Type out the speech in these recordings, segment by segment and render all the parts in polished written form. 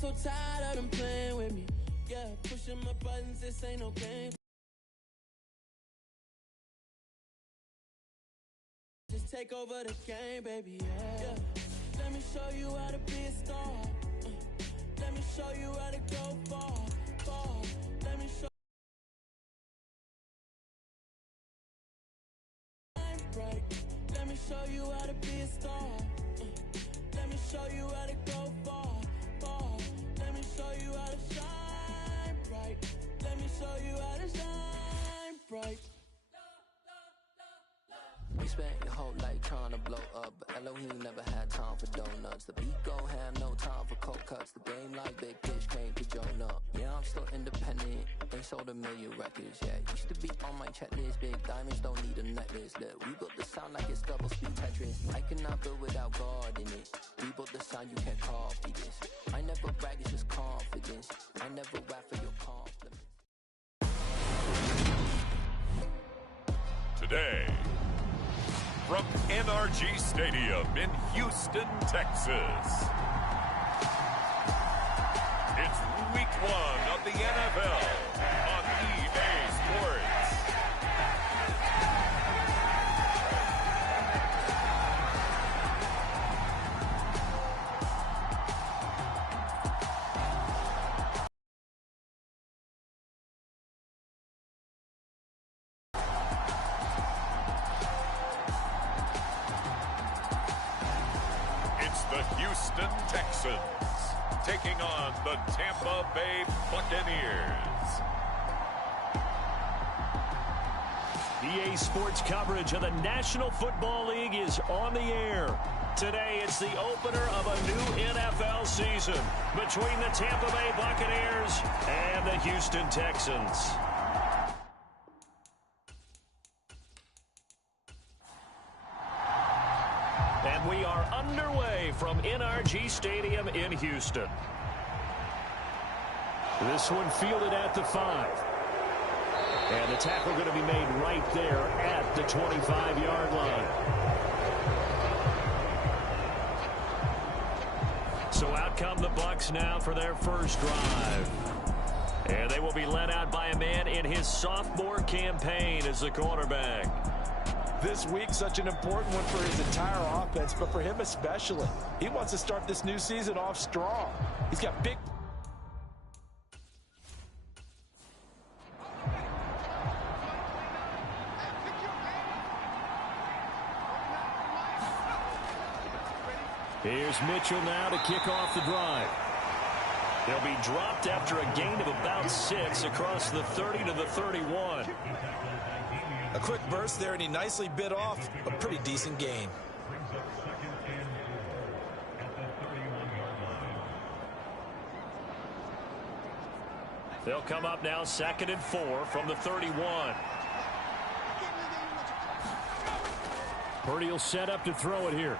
so tired of them playing with me. Yeah, pushing my buttons, this ain't no game. Just take over the game, baby, yeah. Let me show you how to be a star. Let me show you how to go far, far. Let me show right. Let me show you how to be a star. Let me show you how to go far, far. Let me show you how to shine bright. Let me show you how to shine bright. We spent your whole life trying to blow up, but Elohim never had time for donuts. The beat gon' have no time for cold cuts. The game like Big Fish came to join up. Yeah, I'm still independent, ain't sold a million records. Yeah, used to be on my checklist. Big diamonds don't need a necklace. Look, we built the sound like it's double speed Tetris. I cannot build without God in it. We built the sound, you can't copy this. I never brag, it's just confidence. I never rap for your compliments. Today, from NRG Stadium in Houston, Texas. It's week 1 of the NFL on EA Sports. The Houston Texans taking on the Tampa Bay Buccaneers. EA Sports coverage of the National Football League is on the air. Today, it's the opener of a new NFL season between the Tampa Bay Buccaneers and the Houston Texans. And we are underway from NRG Stadium in Houston. This one fielded at the 5. And the tackle going to be made right there at the 25-yard line. So out come the Bucs now for their first drive. And they will be led out by a man in his sophomore campaign as the quarterback. This week, such an important one for his entire offense, but for him especially. He wants to start this new season off strong. He's got big... Here's Mitchell now to kick off the drive. They'll be dropped after a gain of about 6 across the 30 to the 31. A quick burst there, and he nicely bit off a pretty decent gain. They'll come up now 2nd and 4 from the 31. Purdy will set up to throw it here.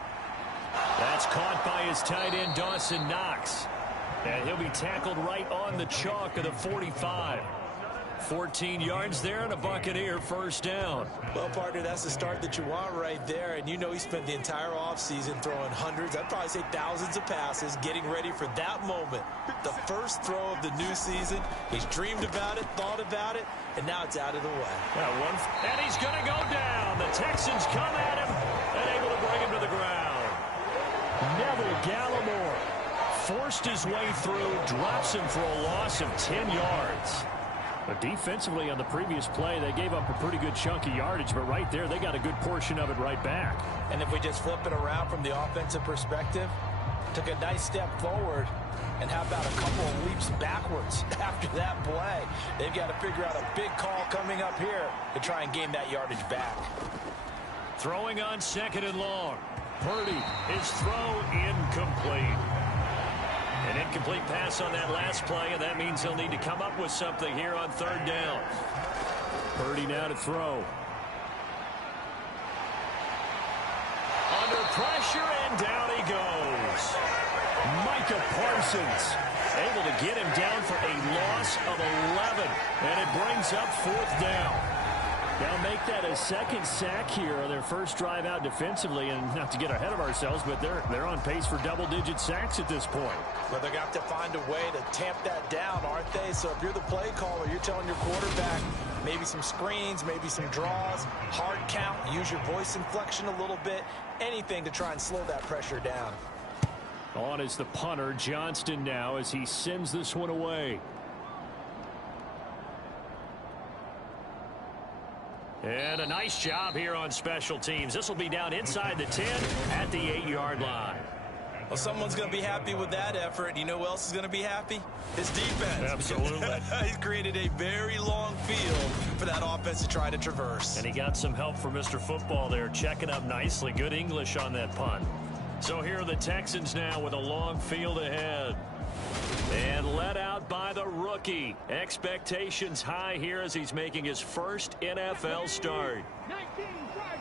That's caught by his tight end, Dawson Knox. And he'll be tackled right on the chalk of the 45. 14 yards there and a Buccaneer first down. Well, partner, that's the start that you want right there. And you know he spent the entire offseason throwing hundreds, I'd probably say thousands of passes, getting ready for that moment. The first throw of the new season. He's dreamed about it, thought about it, and now it's out of the way. And he's going to go down. The Texans come at him and able to bring him to the ground. Neville Gallimore forced his way through, drops him for a loss of 10 yards. But defensively on the previous play, they gave up a pretty good chunk of yardage, but right there, they got a good portion of it right back. And if we just flip it around from the offensive perspective, took a nice step forward, and how about a couple of leaps backwards after that play? They've got to figure out a big call coming up here to try and gain that yardage back. Throwing on 2nd and long. Purdy, his throw incomplete. An incomplete pass on that last play, and that means he'll need to come up with something here on 3rd down. Purdy now to throw. Under pressure, and down he goes. Micah Parsons able to get him down for a loss of 11, and it brings up 4th down. They'll make that a second sack here on their first drive out defensively, and not to get ahead of ourselves, but they're on pace for double-digit sacks at this point. Well, they're going to have to find a way to tamp that down, aren't they? So if you're the play caller, you're telling your quarterback maybe some screens, maybe some draws, hard count, use your voice inflection a little bit, anything to try and slow that pressure down. On is the punter, Johnston, now as he sends this one away. And a nice job here on special teams. This will be down inside the 10 at the 8-yard line. Well, someone's going to be happy with that effort. You know who else is going to be happy? His defense. Absolutely. He's created a very long field for that offense to try to traverse. And he got some help from Mr. Football there, checking up nicely. Good English on that punt. So here are the Texans now with a long field ahead. And let out by the rookie. Expectations high here as he's making his first NFL start. 19 Tiger.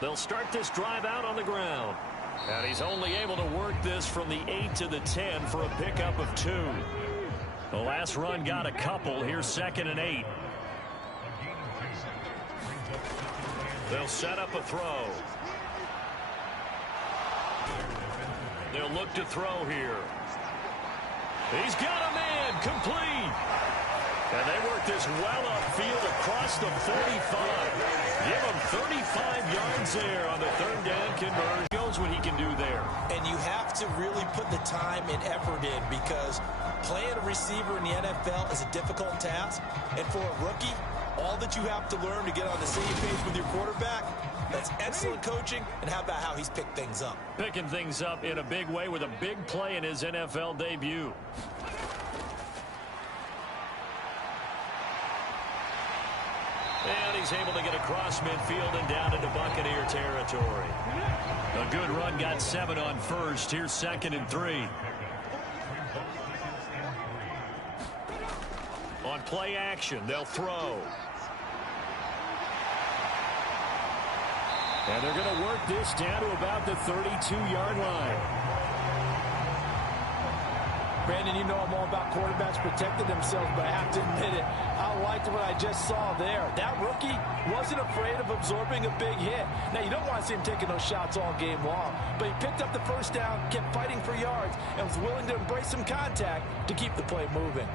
They'll start this drive out on the ground. And he's only able to work this from the 8 to the 10 for a pickup of 2. The last run got a couple. Here's 2nd and 8. They'll set up a throw. They'll look to throw here. He's got a man complete. And they work this well upfield across the 45. Give him 35 yards there on the 3rd down conversion. Knows what he can do there. And you have to really put the time and effort in because playing a receiver in the NFL is a difficult task. And for a rookie, all that you have to learn to get on the same page with your quarterback, that's excellent coaching. And how about how he's picked things up? Picking things up in a big way with a big play in his NFL debut. And he's able to get across midfield and down into Buccaneer territory. A good run got 7 on first. Here's 2nd and 3. On play action, they'll throw. And they're going to work this down to about the 32-yard line. Brandon, you know I'm all about quarterbacks protecting themselves, but I have to admit it. I liked what I just saw there. That rookie wasn't afraid of absorbing a big hit. Now, you don't want to see him taking those shots all game long, but he picked up the first down, kept fighting for yards, and was willing to embrace some contact to keep the play moving.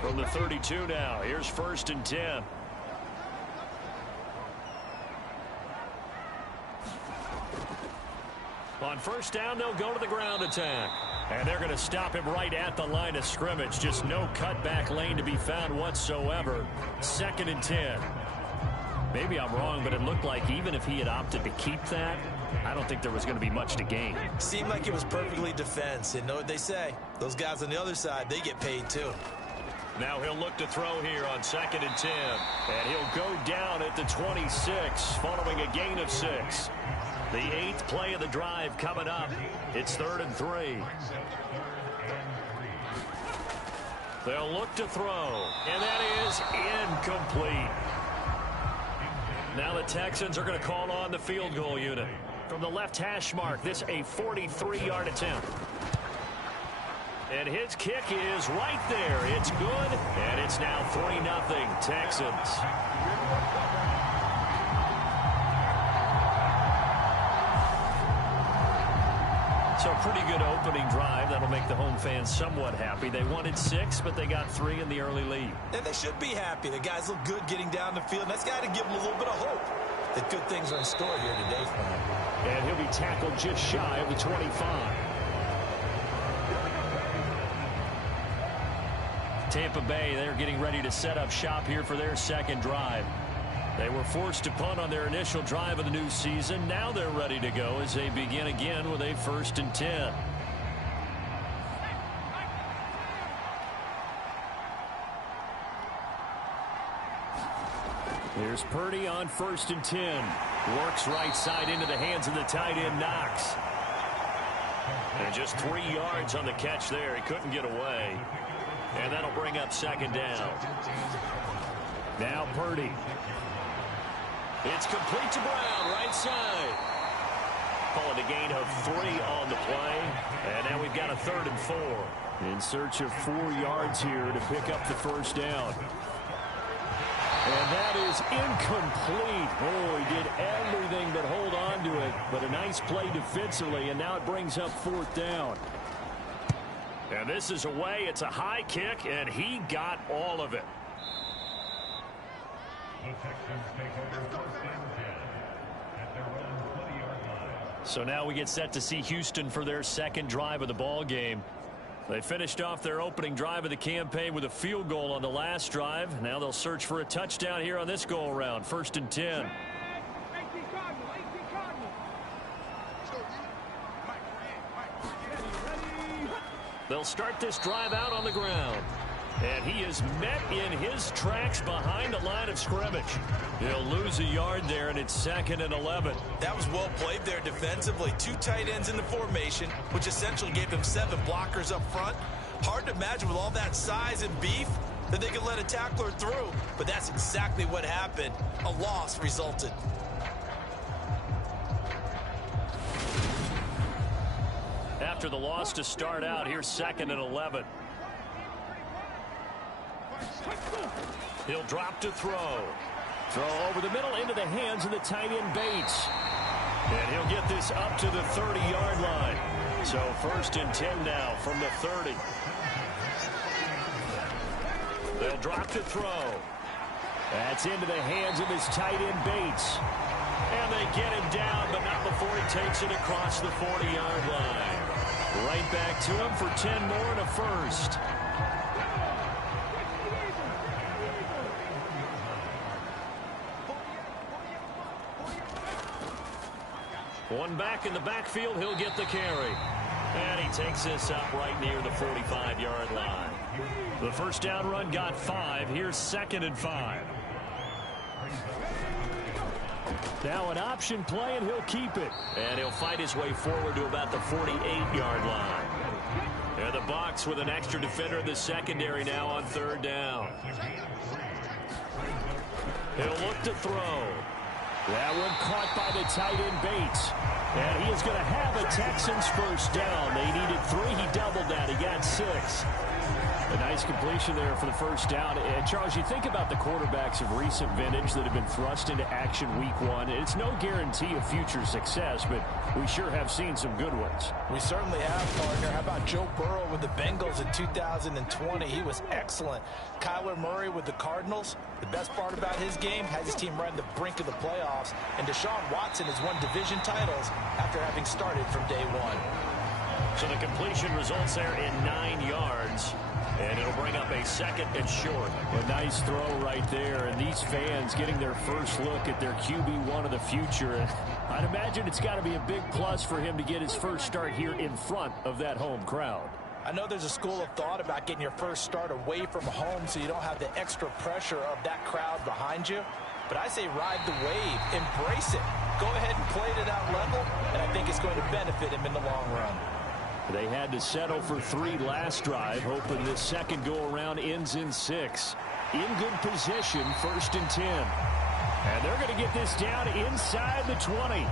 From the 32 now, here's 1st and 10. On 1st down, they'll go to the ground attack. And they're going to stop him right at the line of scrimmage. Just no cutback lane to be found whatsoever. 2nd and 10. Maybe I'm wrong, but it looked like even if he had opted to keep that, I don't think there was going to be much to gain. Seemed like it was perfectly defense. And know what they say? Those guys on the other side, they get paid too. Now he'll look to throw here on 2nd and 10. And he'll go down at the 26 following a gain of 6. The 8th play of the drive coming up. It's 3rd and 3. They'll look to throw. And that is incomplete. Now the Texans are going to call on the field goal unit. From the left hash mark, this a 43-yard attempt. And his kick is right there. It's good. And it's now 3-0 Texans. So pretty good opening drive. That'll make the home fans somewhat happy. They wanted 6, but they got 3 in the early lead. And they should be happy. The guys look good getting down the field. And that's got to give them a little bit of hope that good things are in store here today for him. And he'll be tackled just shy of the 25. Tampa Bay, they're getting ready to set up shop here for their 2nd drive. They were forced to punt on their initial drive of the new season. Now they're ready to go as they begin again with a 1st and 10. Here's Purdy on 1st and 10. Works right side into the hands of the tight end, Knox. And just 3 yards on the catch there. He couldn't get away. And that'll bring up 2nd down. Now Purdy. It's complete to Brown, right side. Calling a gain of 3 on the play. And now we've got a 3rd and 4. In search of 4 yards here to pick up the first down. And that is incomplete. Oh, he did everything but hold on to it. But a nice play defensively, and now it brings up 4th down. And this is away. It's a high kick, and he got all of it. The Texans take over 1st and 10 at their own 20-yard line. So now we get set to see Houston for their 2nd drive of the ball game. They finished off their opening drive of the campaign with a field goal on the last drive. Now they'll search for a touchdown here on this go-around. 1st and 10. They'll start this drive out on the ground. And he is met in his tracks behind the line of scrimmage. He'll lose a yard there, and it's 2nd and 11. That was well played there defensively. 2 tight ends in the formation, which essentially gave them 7 blockers up front. Hard to imagine with all that size and beef that they could let a tackler through. But that's exactly what happened. A loss resulted. After the loss to start out, here's 2nd and 11. He'll drop to throw. Throw over the middle into the hands of the tight end Bates. And he'll get this up to the 30-yard line. So 1st and 10 now from the 30. They'll drop to throw. That's into the hands of his tight end Bates. And they get him down, but not before he takes it across the 40-yard line. Right back to him for 10 more and a first. One back in the backfield, he'll get the carry. And he takes this up right near the 45-yard line. The first down run got 5. Here's 2nd and 5. Now an option play, and he'll keep it. And he'll fight his way forward to about the 48-yard line. And the Bucs with an extra defender in the secondary now on 3rd down. He'll look to throw. That one caught by the tight end Bates. And he is going to have a Texans first down. They needed 3. He doubled that. He got 6. A nice completion there for the first down. And Charles, you think about the quarterbacks of recent vintage that have been thrust into action week 1. It's no guarantee of future success, but we sure have seen some good ones. We certainly have, partner. How about Joe Burrow with the Bengals in 2020? He was excellent. Kyler Murray with the Cardinals. The best part about his game has his team right on the brink of the playoffs. And Deshaun Watson has won division titles after having started from day 1. So the completion results there in 9 yards. And it'll bring up a 2nd and short. A nice throw right there. And these fans getting their first look at their QB1 of the future. And I'd imagine it's got to be a big plus for him to get his first start here in front of that home crowd. I know there's a school of thought about getting your first start away from home so you don't have the extra pressure of that crowd behind you. But I say ride the wave. Embrace it. Go ahead and play to that level, and I think it's going to benefit him in the long run. They had to settle for 3 last drive, hoping this second go-around ends in 6. In good position, 1st and 10. And they're going to get this down inside the 20.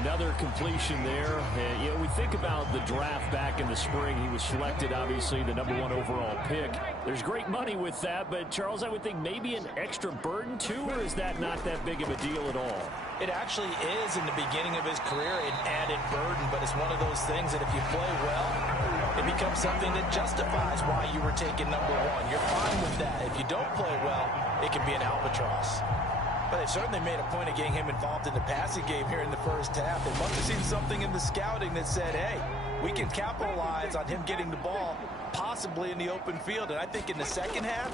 Another completion there. And, you know, we think about the draft back in the spring. He was selected, obviously, the #1 overall pick. There's great money with that, but, Charles, I would think maybe an extra burden, too, or is that not that big of a deal at all? It actually is in the beginning of his career an added burden, but it's one of those things that if you play well, it becomes something that justifies why you were taken #1. You're fine with that. If you don't play well, it can be an albatross. But they certainly made a point of getting him involved in the passing game here in the first half. They must have seen something in the scouting that said, hey, we can capitalize on him getting the ball possibly in the open field. And I think in the second half,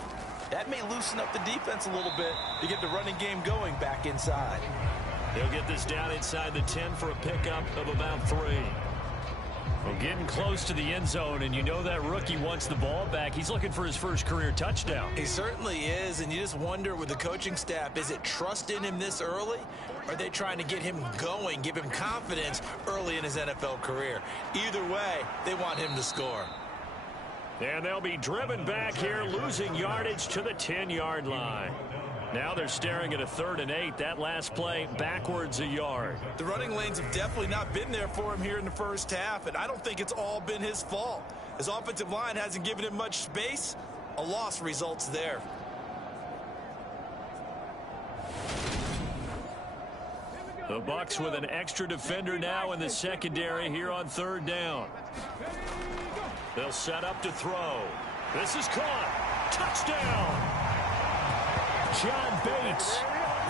that may loosen up the defense a little bit to get the running game going back inside. He'll get this down inside the 10 for a pickup of about 3. Well, getting close to the end zone, and you know that rookie wants the ball back. He's looking for his first career touchdown. He certainly is, and you just wonder with the coaching staff, is it trust in him this early? Or are they trying to get him going, give him confidence early in his NFL career? Either way, they want him to score. And they'll be driven back here, losing yardage to the 10-yard line. Now they're staring at a 3rd and 8. That last play backwards a yard. The running lanes have definitely not been there for him here in the first half, and I don't think it's all been his fault. His offensive line hasn't given him much space. A loss results there. The Bucs with an extra defender now in the secondary here on 3rd down. They'll set up to throw. This is caught. Touchdown! John Bates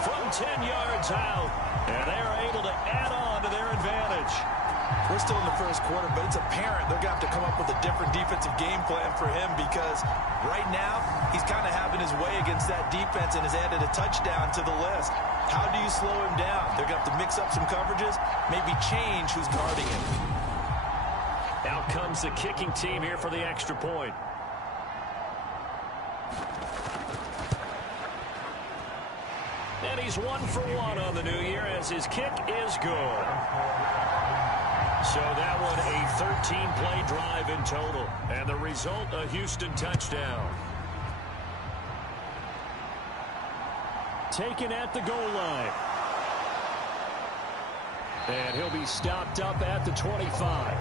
from 10 yards out. And they are able to add on to their advantage. We're still in the first quarter, but it's apparent they're going to have to come up with a different defensive game plan for him because right now he's kind of having his way against that defense and has added a touchdown to the list. How do you slow him down? They're going to have to mix up some coverages, maybe change who's guarding him. Out comes the kicking team here for the extra point. And he's 1 for 1 on the new year as his kick is good. So that one a 13-play drive in total. And the result, a Houston touchdown. Taken at the goal line. And he'll be stopped up at the 25.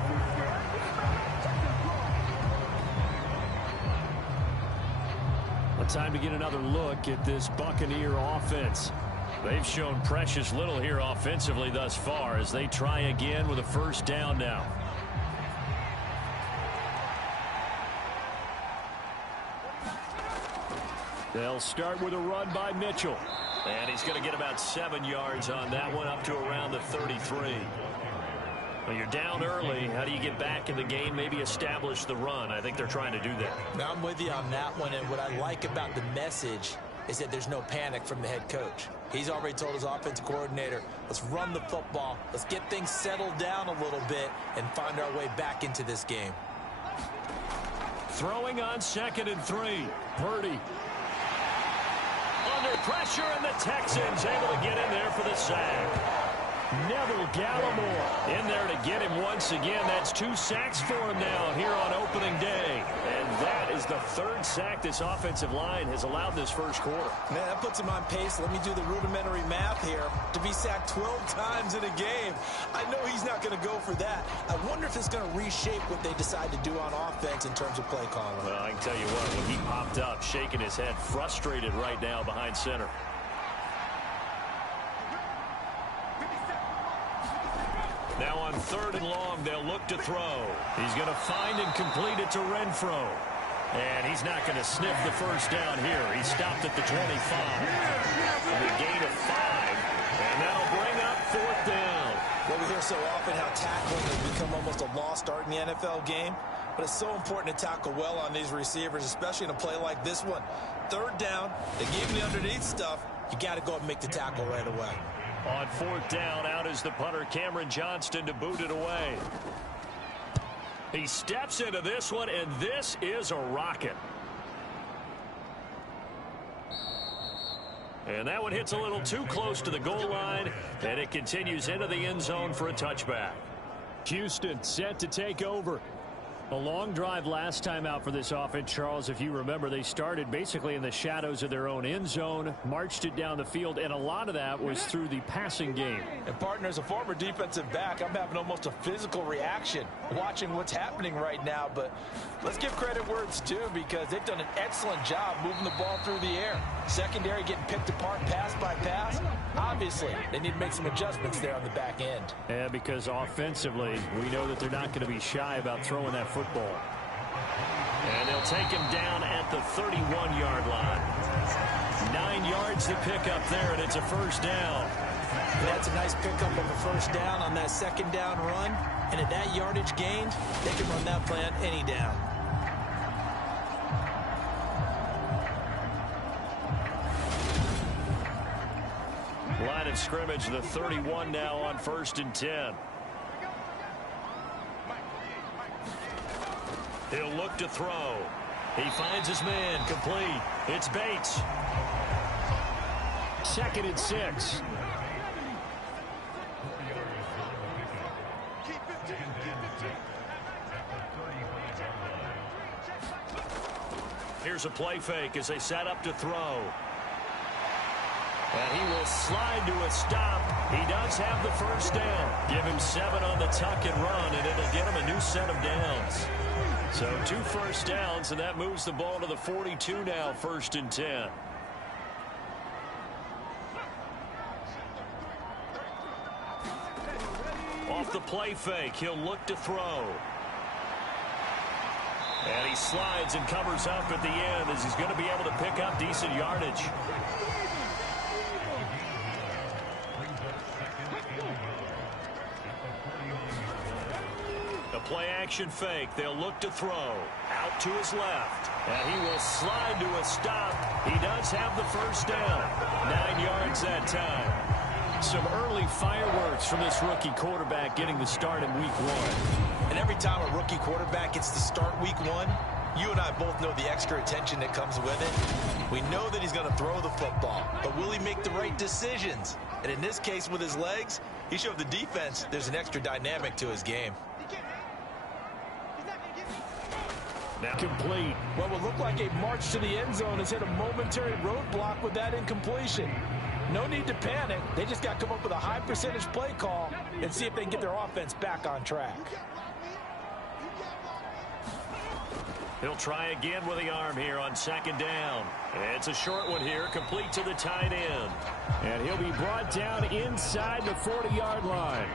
Well, time to get another look at this Buccaneer offense. They've shown precious little here offensively thus far as they try again with a 1st down now. They'll start with a run by Mitchell. And he's going to get about 7 yards on that one, up to around the 33. Well, you're down early. How do you get back in the game, maybe establish the run? I think they're trying to do that. Now, I'm with you on that one, and what I like about the message is that there's no panic from the head coach. He's already told his offensive coordinator, let's run the football, let's get things settled down a little bit and find our way back into this game. Throwing on 2nd and 3. Purdy. Under pressure, and the Texans able to get in there for the sack. Neville Gallimore in there to get him once again. That's 2 sacks for him now here on opening day. And that is the 3rd sack this offensive line has allowed this first quarter. Man, that puts him on pace. Let me do the rudimentary math here. To be sacked 12 times in a game, I know he's not going to go for that. I wonder if it's going to reshape what they decide to do on offense in terms of play calling. Well, I can tell you what, when he popped up, shaking his head, frustrated right now behind center. Now on 3rd and long, they'll look to throw. He's going to find and complete it to Renfro. And he's not going to sniff the 1st down here. He stopped at the 25. And a gain of 5. And that'll bring up 4th down. Well, we hear so often how tackling has become almost a lost art in the NFL game. But it's so important to tackle well on these receivers, especially in a play like this one. 3rd down, they gave him the underneath stuff. You got to go and make the tackle right away. On 4th down, out is the punter, Cameron Johnston, to boot it away. He steps into this one, and this is a rocket. And that one hits a little too close to the goal line, and it continues into the end zone for a touchback. Houston set to take over. A long drive last time out for this offense, Charles. If you remember, they started basically in the shadows of their own end zone, marched it down the field, and a lot of that was through the passing game. And, partner, as a former defensive back, I'm having almost a physical reaction watching what's happening right now. But let's give credit where it's due because they've done an excellent job moving the ball through the air. Secondary getting picked apart pass by pass. Obviously, they need to make some adjustments there on the back end. Yeah, because offensively, we know that they're not going to be shy about throwing that football. And they'll take him down at the 31-yard line. 9 yards to pick up there, and it's a 1st down. That's a nice pickup of a 1st down on that 2nd down run. And at that yardage gained, they can run that play on any down. Line of scrimmage, the 31 now on 1st and 10. He'll look to throw. He finds his man, complete. It's Bates. 2nd and 6. Here's a play fake as they set up to throw. And he will slide to a stop. He does have the first down. Give him 7 on the tuck and run, and it'll get him a new set of downs. So 2 first downs, and that moves the ball to the 42 now, 1st and 10. Off the play fake, he'll look to throw. And he slides and covers up at the end as he's going to be able to pick up decent yardage. The play action fake. They'll look to throw. Out to his left. And he will slide to a stop. He does have the first down. 9 yards that time. Some early fireworks from this rookie quarterback getting the start in week 1. And every time a rookie quarterback gets to start week 1, you and I both know the extra attention that comes with it. We know that he's going to throw the football, but will he make the right decisions? And in this case with his legs, he showed the defense there's an extra dynamic to his game. Now complete. What would look like a march to the end zone has hit a momentary roadblock with that incompletion. No need to panic. They just got to come up with a high percentage play call and see if they can get their offense back on track. He'll try again with the arm here on 2nd down. It's a short one here, complete to the tight end. And he'll be brought down inside the 40-yard line.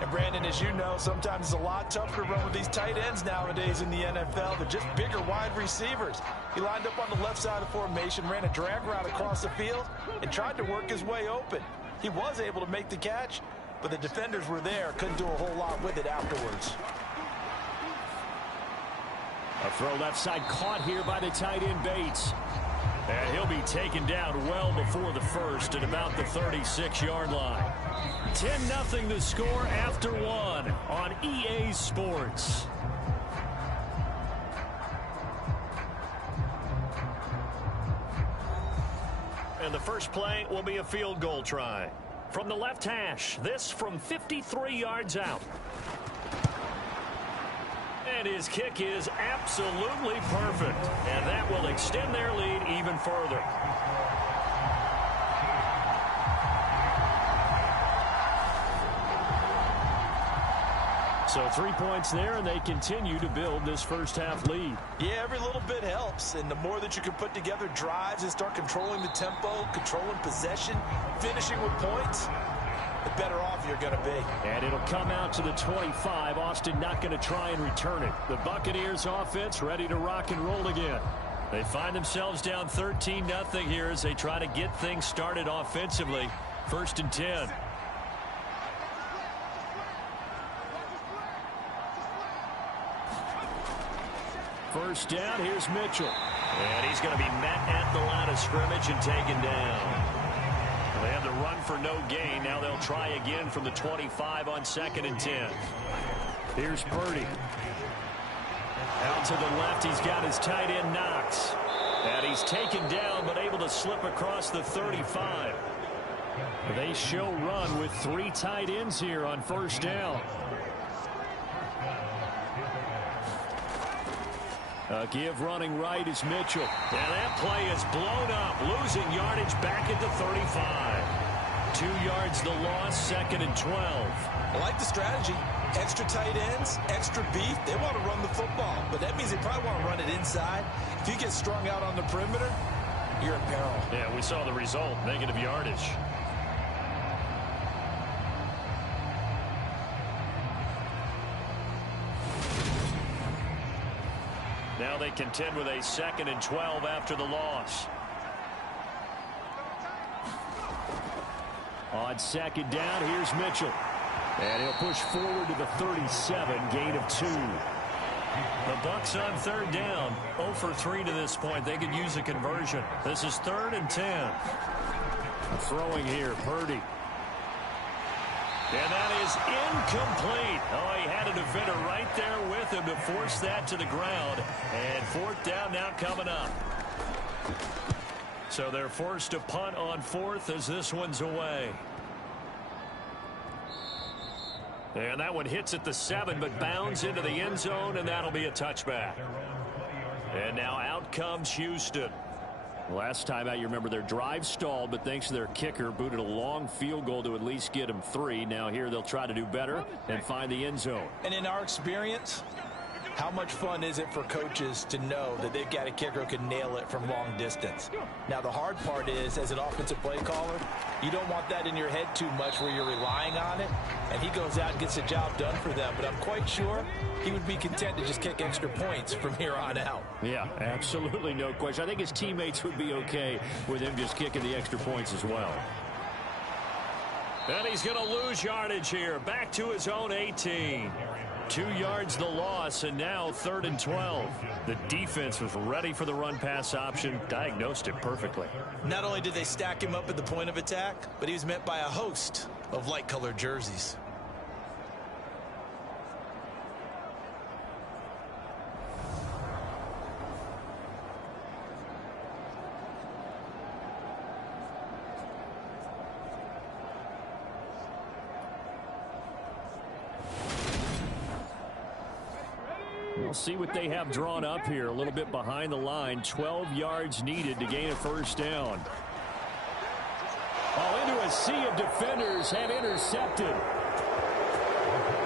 And Brandon, as you know, sometimes it's a lot tougher to run with these tight ends nowadays in the NFL. They're just bigger wide receivers. He lined up on the left side of the formation, ran a drag route across the field, and tried to work his way open. He was able to make the catch, but the defenders were there, couldn't do a whole lot with it afterwards. A throw left side caught here by the tight end Bates. And he'll be taken down well before the first at about the 36-yard line. 10-0 the score after 1 on EA Sports. And the first play will be a field goal try. From the left hash, this from 53 yards out. And his kick is absolutely perfect. And that will extend their lead even further. So 3 points there, and they continue to build this first half lead. Yeah, every little bit helps. And the more that you can put together drives and start controlling the tempo, controlling possession, finishing with points, the better off you're going to be. And it'll come out to the 25. Austin not going to try and return it. The Buccaneers offense ready to rock and roll again. They find themselves down 13-0 here as they try to get things started offensively. 1st and 10. First down, here's Mitchell. And he's going to be met at the line of scrimmage and taken down. They have the run for no gain. Now they'll try again from the 25 on 2nd and 10. Here's Purdy. Out to the left, he's got his tight end Knox. And he's taken down, but able to slip across the 35. They show run with 3 tight ends here on 1st down. Give running right is Mitchell. And that play is blown up, losing yardage back at the 35. 2 yards the loss, 2nd and 12. I like the strategy. Extra tight ends, extra beef. They want to run the football, but that means they probably want to run it inside. If you get strung out on the perimeter, you're in peril. Yeah, we saw the result, negative yardage. Now they contend with a 2nd and 12 after the loss. On 2nd down, here's Mitchell. And he'll push forward to the 37, gain of 2. The Bucs on 3rd down, 0 for 3 to this point. They could use a conversion. This is 3rd and 10. Throwing here, Purdy. And that is incomplete. Oh, he had a defender right there with him to force that to the ground. And 4th down now coming up. So they're forced to punt on 4th as this one's away. And that one hits at the 7, but bounds into the end zone, and that'll be a touchback. And now out comes Houston. Last time out, you remember their drive stalled, but thanks to their kicker, booted a long field goal to at least get them 3. Now here they'll try to do better and find the end zone. And in our experience, how much fun is it for coaches to know that they've got a kicker who can nail it from long distance? Now, the hard part is, as an offensive play caller, you don't want that in your head too much where you're relying on it. And he goes out and gets the job done for them. But I'm quite sure he would be content to just kick extra points from here on out. Yeah, absolutely no question. I think his teammates would be okay with him just kicking the extra points as well. And he's going to lose yardage here. Back to his own 18. 2 yards the loss, and now 3rd and 12. The defense was ready for the run-pass option, diagnosed it perfectly. Not only did they stack him up at the point of attack, but he was met by a host of light-colored jerseys. We'll see what they have drawn up here. A little bit behind the line. 12 yards needed to gain a first down. Oh, into a sea of defenders and intercepted.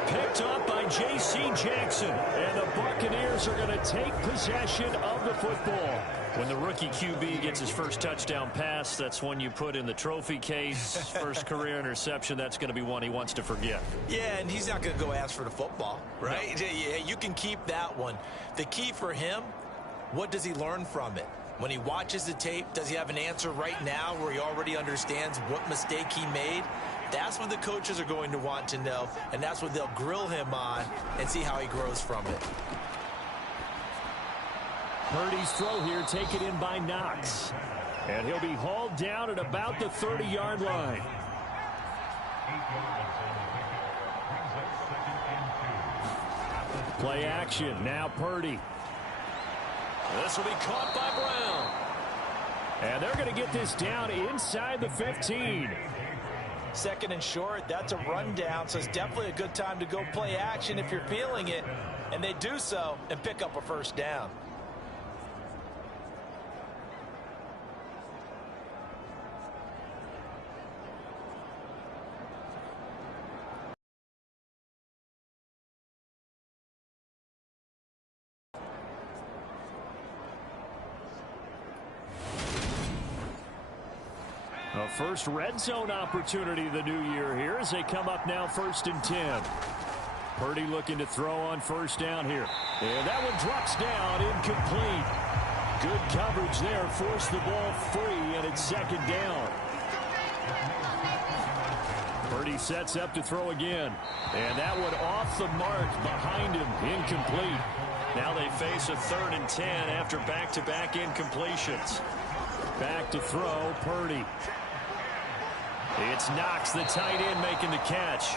Picked up by J.C. Jackson. And the Buccaneers are going to take possession of the football. When the rookie QB gets his first touchdown pass, that's one you put in the trophy case. First career interception, that's going to be one he wants to forget. Yeah, and he's not going to go ask for the football, right? No. Yeah, you can keep that one. The key for him, what does he learn from it? When he watches the tape, does he have an answer right now where he already understands what mistake he made? That's what the coaches are going to want to know, and that's what they'll grill him on and see how he grows from it. Purdy's throw here taken in by Knox. And he'll be hauled down at about the 30-yard line. Play action. Now Purdy. This will be caught by Brown. And they're going to get this down inside the 15. 2nd and short, that's a rundown, so it's definitely a good time to go play action if you're feeling it. And they do so and pick up a first down. A first red zone opportunity the new year here as they come up now 1st and 10. Purdy looking to throw on first down here. And that one drops down, incomplete. Good coverage there, forced the ball free, and it's 2nd down. Purdy sets up to throw again. And that one off the mark behind him, incomplete. Now they face a 3rd and 10 after back-to-back incompletions. Back to throw, Purdy. It's Knox, the tight end, making the catch.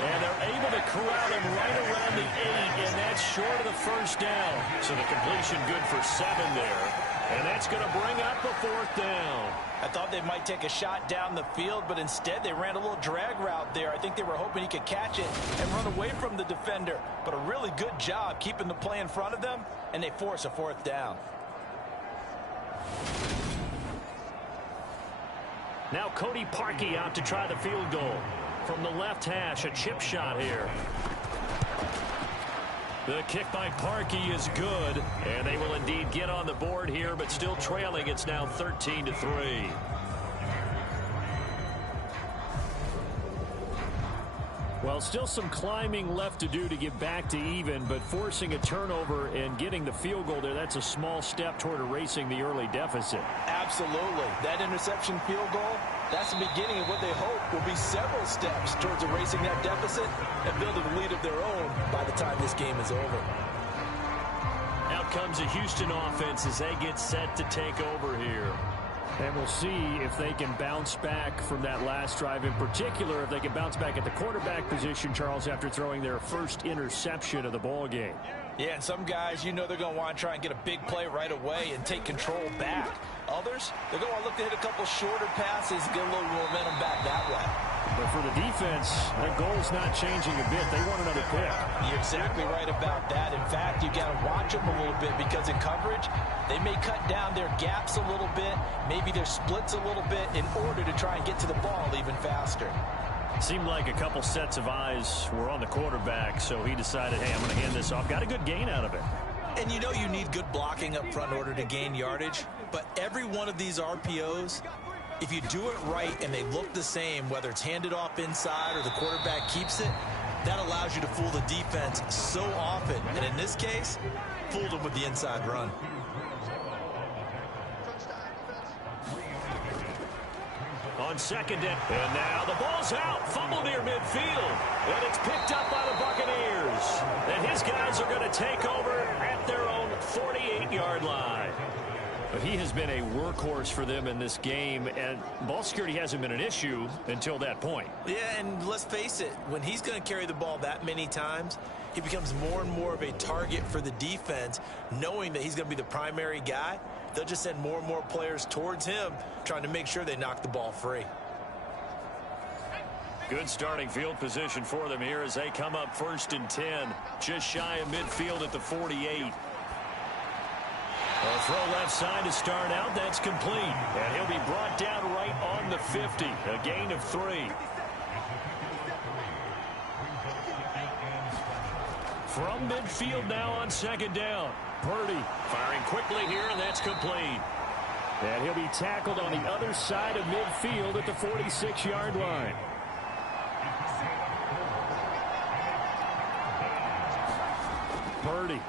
And they're able to corral him right around the 8, and that's short of the first down. So the completion good for 7 there. And that's going to bring up a 4th down. I thought they might take a shot down the field, but instead they ran a little drag route there. I think they were hoping he could catch it and run away from the defender. But a really good job keeping the play in front of them, and they force a 4th down. Now Cody Parkey out to try the field goal. From the left hash, a chip shot here. The kick by Parkey is good, and they will indeed get on the board here, but still trailing. It's now 13-3. Well, still some climbing left to do to get back to even, but forcing a turnover and getting the field goal there, that's a small step toward erasing the early deficit. Absolutely. That interception field goal, that's the beginning of what they hope will be several steps towards erasing that deficit and building a lead of their own by the time this game is over. Out comes a Houston offense as they get set to take over here. And we'll see if they can bounce back from that last drive, in particular if they can bounce back at the quarterback position, Charles, after throwing their first interception of the ball game. Yeah, and some guys, you know they're going to want to try and get a big play right away and take control back. Others, they're going to look to hit a couple shorter passes and get a little momentum back that way. But for the defense, that goal's not changing a bit. They want another pick. You're exactly right about that. In fact, you got to watch them a little bit because in coverage, they may cut down their gaps a little bit, maybe their splits a little bit in order to try and get to the ball even faster. Seemed like a couple sets of eyes were on the quarterback, so he decided, hey, I'm going to hand this off. Got a good gain out of it. And you know you need good blocking up front in order to gain yardage, but every one of these RPOs, if you do it right and they look the same, whether it's handed off inside or the quarterback keeps it, that allows you to fool the defense so often. And in this case, fooled them with the inside run. On second down, and now the ball's out, fumble near midfield, and it's picked up by the Buccaneers. And his guys are going to take over at their own 48-yard line. But he has been a workhorse for them in this game, and ball security hasn't been an issue until that point. Yeah, and let's face it, when he's going to carry the ball that many times, he becomes more and more of a target for the defense, knowing that he's going to be the primary guy. They'll just send more and more players towards him, trying to make sure they knock the ball free. Good starting field position for them here as they come up 1st and 10, just shy of midfield at the 48. A throw left side to start out. That's complete. And he'll be brought down right on the 50. A gain of 3. From midfield now on second down. Purdy firing quickly here, and that's complete. And he'll be tackled on the other side of midfield at the 46-yard line. Purdy.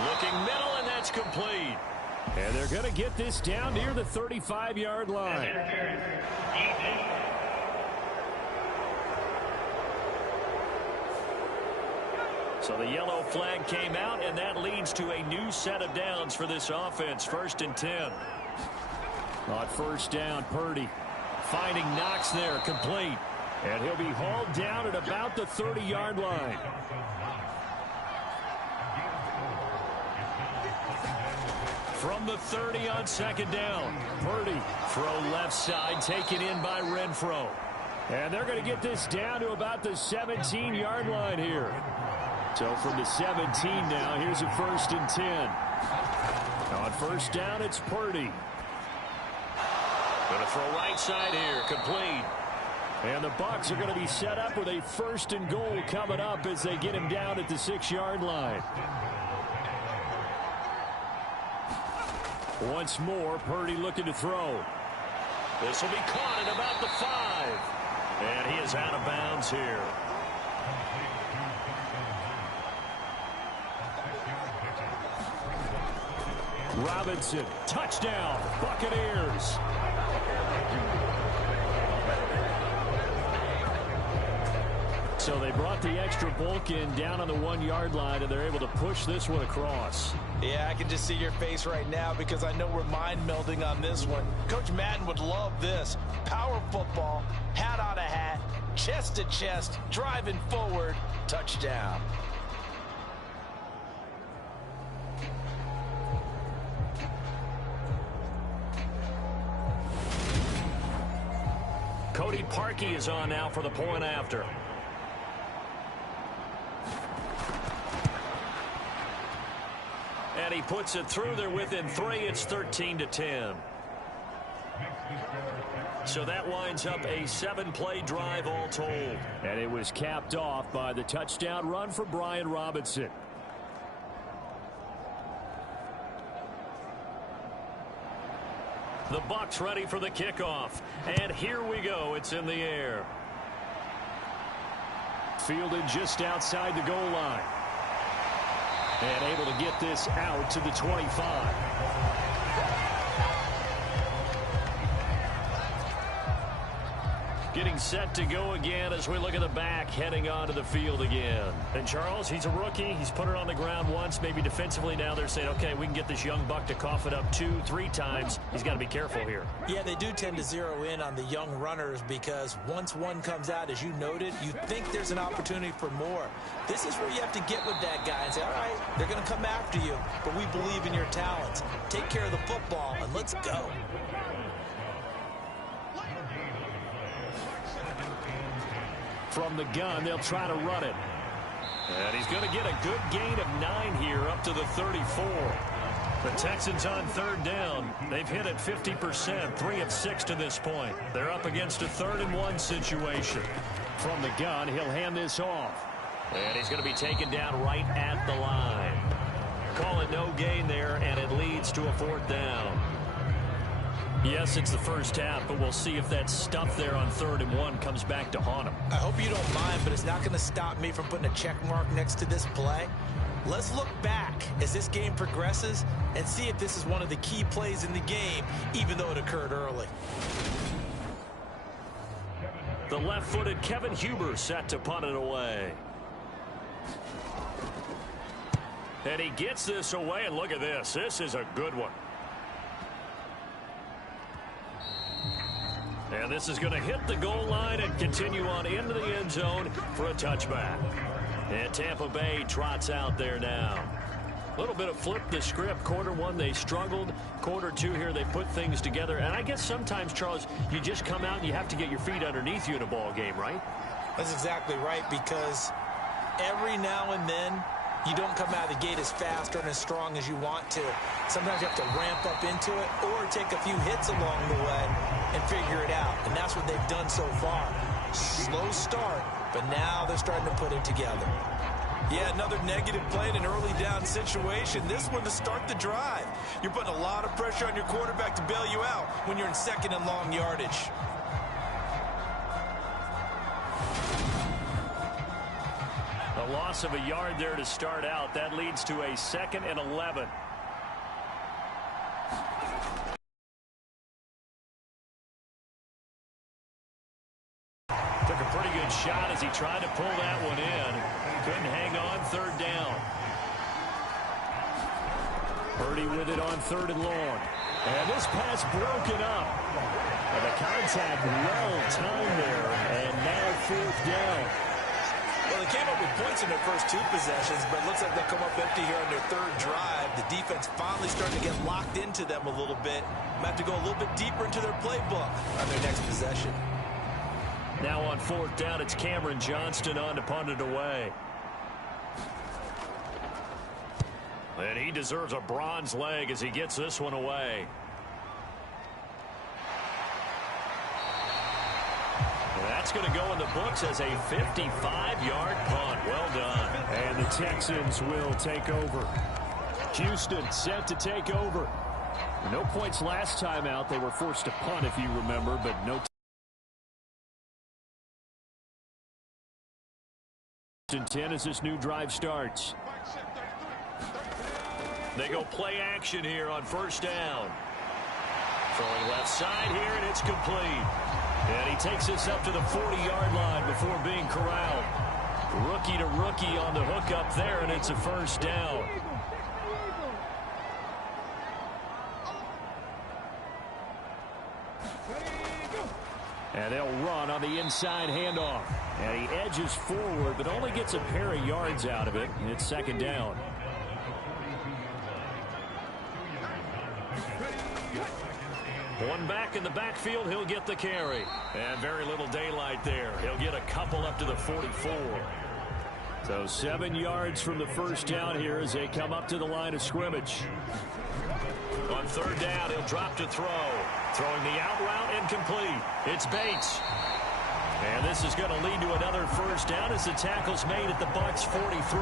Looking middle, and that's complete. And they're going to get this down near the 35-yard line. So the yellow flag came out, and that leads to a new set of downs for this offense. 1st and 10. On 1st down, Purdy finding Knox there, complete. And he'll be hauled down at about the 30-yard line. From the 30 on second down, Purdy throw left side, taken in by Renfro. And they're going to get this down to about the 17-yard line here. So from the 17 now, here's a 1st and 10. On 1st down, it's Purdy. Going to throw right side here, complete. And the Bucs are going to be set up with a 1st and goal coming up as they get him down at the 6-yard line. Once more, Purdy looking to throw. This will be caught at about the 5. And he is out of bounds here. Robinson, touchdown, Buccaneers. So they brought the extra bulk in down on the 1-yard line, and they're able to push this one across. Yeah, I can just see your face right now because I know we're mind melding on this one. Coach Madden would love this. Power football, hat on a hat, chest to chest, driving forward, touchdown. Cody Parkey is on now for the point after. And he puts it through. They're within 3. It's 13-10. So that winds up a 7-play drive all told. And it was capped off by the touchdown run for Brian Robinson. The Bucs ready for the kickoff. And here we go. It's in the air. Fielded just outside the goal line. And able to get this out to the 25. Getting set to go again as we look at the back, heading onto the field again. And Charles, he's a rookie. He's put it on the ground once, maybe defensively. Now they're saying, okay, we can get this young buck to cough it up 2, 3 times. He's got to be careful here. Yeah, they do tend to zero in on the young runners because once one comes out, as you noted, you think there's an opportunity for more. This is where you have to get with that guy and say, all right, they're going to come after you, but we believe in your talents. Take care of the football, and let's go. From the gun, they'll try to run it. And he's going to get a good gain of 9 here up to the 34. The Texans on third down. They've hit it 50%, 3 of 6 to this point. They're up against a 3rd and 1 situation. From the gun, he'll hand this off. And he's going to be taken down right at the line. Call it no gain there, and it leads to a 4th down. Yes, it's the first half, but we'll see if that stuff there on 3rd and 1 comes back to haunt him. I hope you don't mind, but it's not going to stop me from putting a check mark next to this play. Let's look back as this game progresses and see if this is one of the key plays in the game, even though it occurred early. The left-footed Kevin Huber set to punt it away. And he gets this away, and look at this. This is a good one. And this is going to hit the goal line and continue on into the end zone for a touchback. And Tampa Bay trots out there now. A little bit of flip the script. Quarter 1, they struggled. Quarter 2 here, they put things together. And I guess sometimes, Charles, you just come out and you have to get your feet underneath you in a ball game, right? That's exactly right, because every now and then, you don't come out of the gate as fast or as strong as you want to. Sometimes you have to ramp up into it or take a few hits along the way and figure it out. And that's what they've done so far. Slow start, but now they're starting to put it together. Yeah, another negative play in an early down situation. This one to start the drive. You're putting a lot of pressure on your quarterback to bail you out when you're in 2nd and long yardage. A loss of a yard there to start out. That leads to a 2nd and 11. Took a pretty good shot as he tried to pull that one in. Couldn't hang on. 3rd down. Purdy with it on 3rd and long. And this pass broken up. And the contact well timed there. And now 4th down. Well, they came up with points in their first 2 possessions, but it looks like they'll come up empty here on their 3rd drive. The defense finally starting to get locked into them a little bit. Might have to go a little bit deeper into their playbook on their next possession. Now on 4th down, it's Cameron Johnston on to punt it away. And he deserves a bronze leg as he gets this one away. That's going to go in the books as a 55-yard punt. Well done. And the Texans will take over. Houston set to take over. No points last time out. They were forced to punt, if you remember, but no. 10 as this new drive starts. They go play action here on 1st down. Throwing left side here, and it's complete. And he takes this up to the 40-yard line before being corralled. Rookie to rookie on the hook up there, and it's a 1st down. And they'll run on the inside handoff. And he edges forward, but only gets a pair of yards out of it. And it's 2nd down. One back in the backfield, he'll get the carry. And very little daylight there. He'll get a couple up to the 44. So 7 yards from the 1st down here as they come up to the line of scrimmage. On 3rd down, he'll drop to throw. Throwing the out route incomplete. It's Bates. And this is going to lead to another 1st down as the tackle's made at the Bucs 43.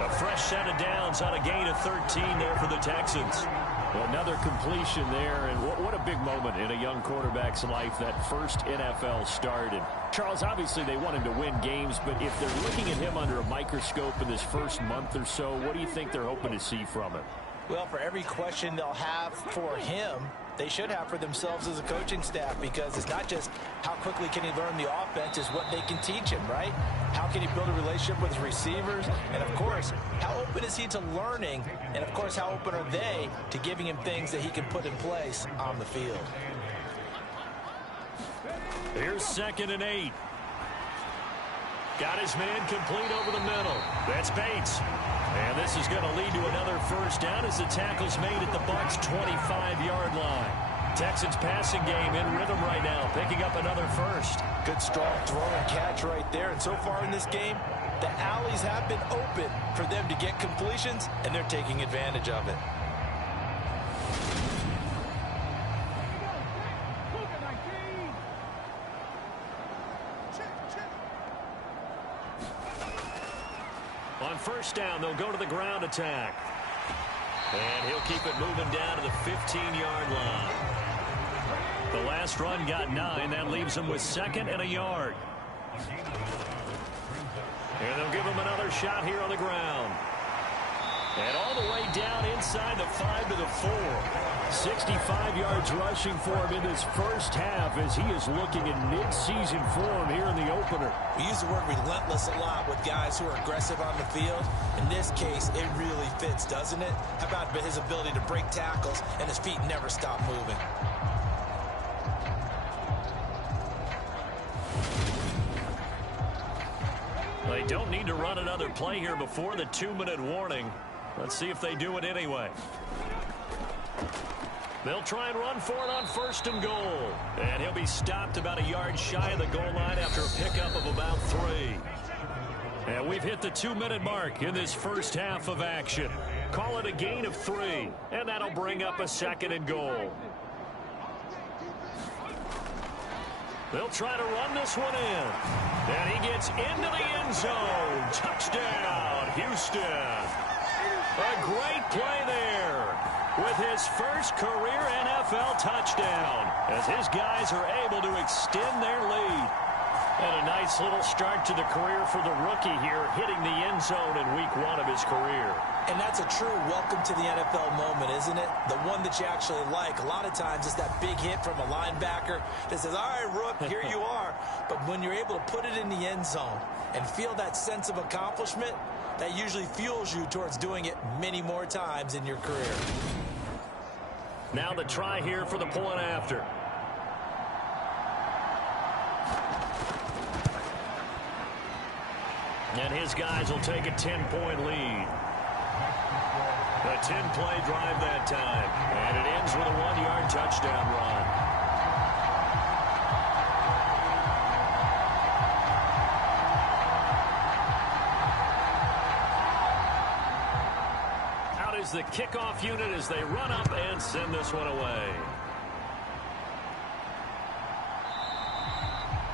A fresh set of downs on a gain of 13 there for the Texans. Well, another completion there, and what a big moment in a young quarterback's life, that first NFL start. And Charles, obviously they want him to win games, but if they're looking at him under a microscope in this first month or so, what do you think they're hoping to see from him? Well, for every question they'll have for him, they should have for themselves as a coaching staff, because it's not just how quickly can he learn the offense, it's what they can teach him, right? How can he build a relationship with his receivers? And, of course, how open is he to learning? And, of course, how open are they to giving him things that he can put in place on the field? Here's 2nd and 8. Got his man complete over the middle. That's Bates. And this is going to lead to another 1st down as the tackle's made at the Bucs 25-yard line. Texans passing game in rhythm right now, picking up another first. Good strong throw and catch right there. And so far in this game, the alleys have been open for them to get completions, and they're taking advantage of it. On first down, they'll go to the ground attack. And he'll keep it moving down to the 15-yard line. The last run got 9. That leaves him with 2nd and a yard. And they'll give him another shot here on the ground. And all the way down inside the 5 to the 4. 65 yards rushing for him in this first half as he is looking in mid-season form here in the opener. We use the word relentless a lot with guys who are aggressive on the field. In this case, it really fits, doesn't it? How about his ability to break tackles and his feet never stop moving? They don't need to run another play here before the 2-minute warning. Let's see if they do it anyway. They'll try and run for it on 1st and goal. And he'll be stopped about a yard shy of the goal line after a pickup of about 3. And we've hit the 2-minute mark in this first half of action. Call it a gain of 3. And that'll bring up a 2nd and goal. They'll try to run this one in. And he gets into the end zone. Touchdown, Houston. A great play there with his first career NFL touchdown as his guys are able to extend their lead. And a nice little start to the career for the rookie here, hitting the end zone in week 1 of his career. And that's a true welcome to the NFL moment, isn't it? The one that you actually like. A lot of times it's that big hit from a linebacker that says, all right, Rook, here you are. But when you're able to put it in the end zone and feel that sense of accomplishment, that usually fuels you towards doing it many more times in your career. Now the try here for the point after. And his guys will take a 10-point lead. A 10-play drive that time. And it ends with a 1-yard touchdown run. Out is the kickoff unit as they run up and send this one away.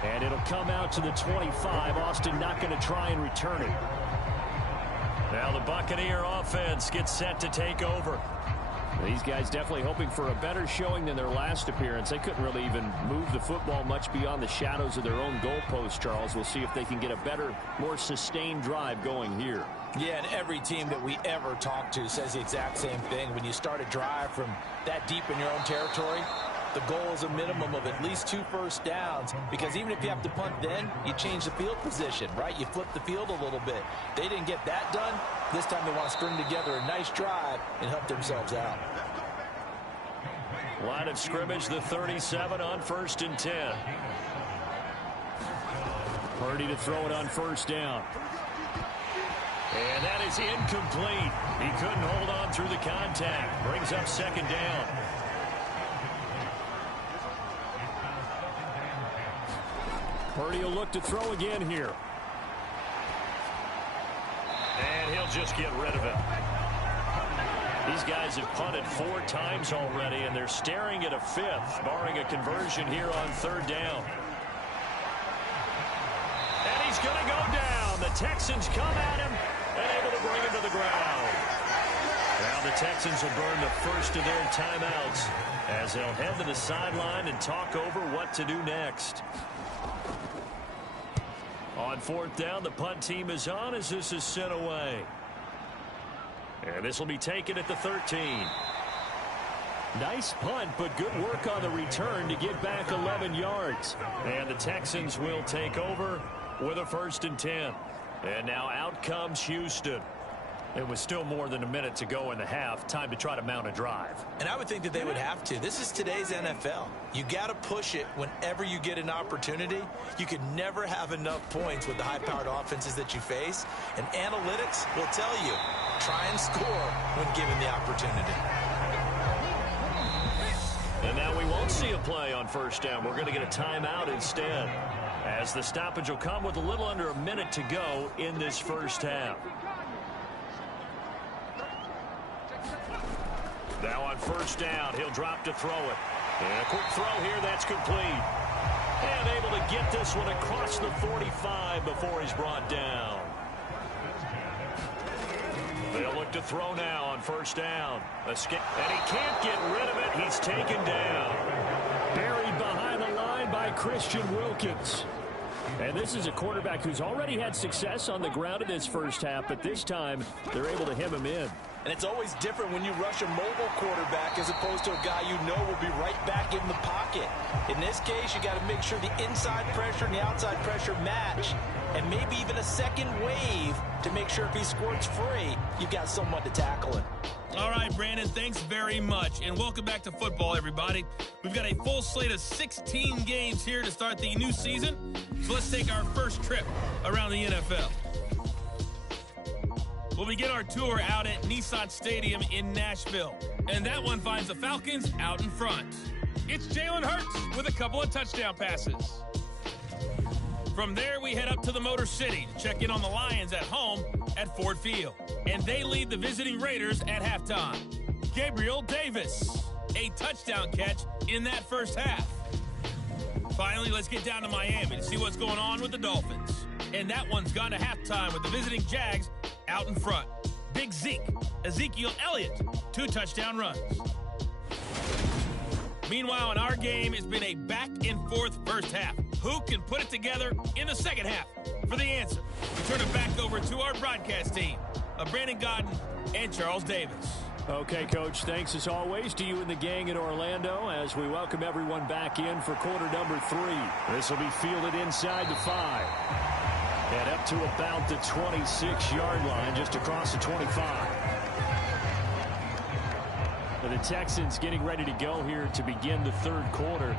And it'll come out to the 25. Austin not going to try and return it. Now the Buccaneer offense gets set to take over. These guys definitely hoping for a better showing than their last appearance. They couldn't really even move the football much beyond the shadows of their own goalpost, Charles. We'll see if they can get a better, more sustained drive going here. Yeah, and every team that we ever talk to says the exact same thing. When you start a drive from that deep in your own territory, the goal is a minimum of at least 2 first downs, because even if you have to punt then, you change the field position, right? You flip the field a little bit. They didn't get that done. This time they want to string together a nice drive and help themselves out. Line of scrimmage, the 37 on 1st and 10. Purdy to throw it on 1st down. And that is incomplete. He couldn't hold on through the contact. Brings up 2nd down. Purdy will look to throw again here. And he'll just get rid of it. These guys have punted 4 times already, and they're staring at a 5th, barring a conversion here on 3rd down. And he's going to go down. The Texans come at him and able to bring him to the ground. Now the Texans will burn the first of their timeouts as they'll head to the sideline and talk over what to do next. On 4th down, the punt team is on as this is sent away. And this will be taken at the 13. Nice punt, but good work on the return to get back 11 yards. And the Texans will take over with a 1st and 10. And now out comes Houston. It was still more than a minute to go in the half. Time to try to mount a drive. And I would think that they would have to. This is today's NFL. You got to push it whenever you get an opportunity. You can never have enough points with the high-powered offenses that you face. And analytics will tell you, try and score when given the opportunity. And now we won't see a play on first down. We're going to get a timeout instead, as the stoppage will come with a little under a minute to go in this first half. Now on first down, he'll drop to throw it. And a quick throw here, that's complete. And able to get this one across the 45 before he's brought down. They'll look to throw now on first down. Escape, and he can't get rid of it. He's taken down. Buried behind the line by Christian Wilkins. And this is a quarterback who's already had success on the ground in this first half, but this time they're able to hem him in. And it's always different when you rush a mobile quarterback as opposed to a guy you know will be right back in the pocket. In this case, you got to make sure the inside pressure and the outside pressure match, and maybe even a second wave to make sure if he squirts free, you've got someone to tackle him. All right, Brandon, thanks very much. And welcome back to football, everybody. We've got a full slate of 16 games here to start the new season. So let's take our first trip around the NFL. We'll begin our tour out at Nissan Stadium in Nashville. And that one finds the Falcons out in front. It's Jalen Hurts with a couple of touchdown passes. From there, we head up to the Motor City to check in on the Lions at home at Ford Field. And they lead the visiting Raiders at halftime. Gabriel Davis, a touchdown catch in that first half. Finally, let's get down to Miami to see what's going on with the Dolphins. And that one's gone to halftime with the visiting Jags out in front. Big Zeke, Ezekiel Elliott, 2 touchdown runs. Meanwhile, in our game, it's been a back-and-forth first half. Who can put it together in the second half? For the answer, we turn it back over to our broadcast team of Brandon Godden and Charles Davis. Okay, Coach, thanks as always to you and the gang in Orlando as we welcome everyone back in for quarter number 3. This will be fielded inside the 5. And up to about the 26-yard line, just across the 25. And the Texans getting ready to go here to begin the third quarter.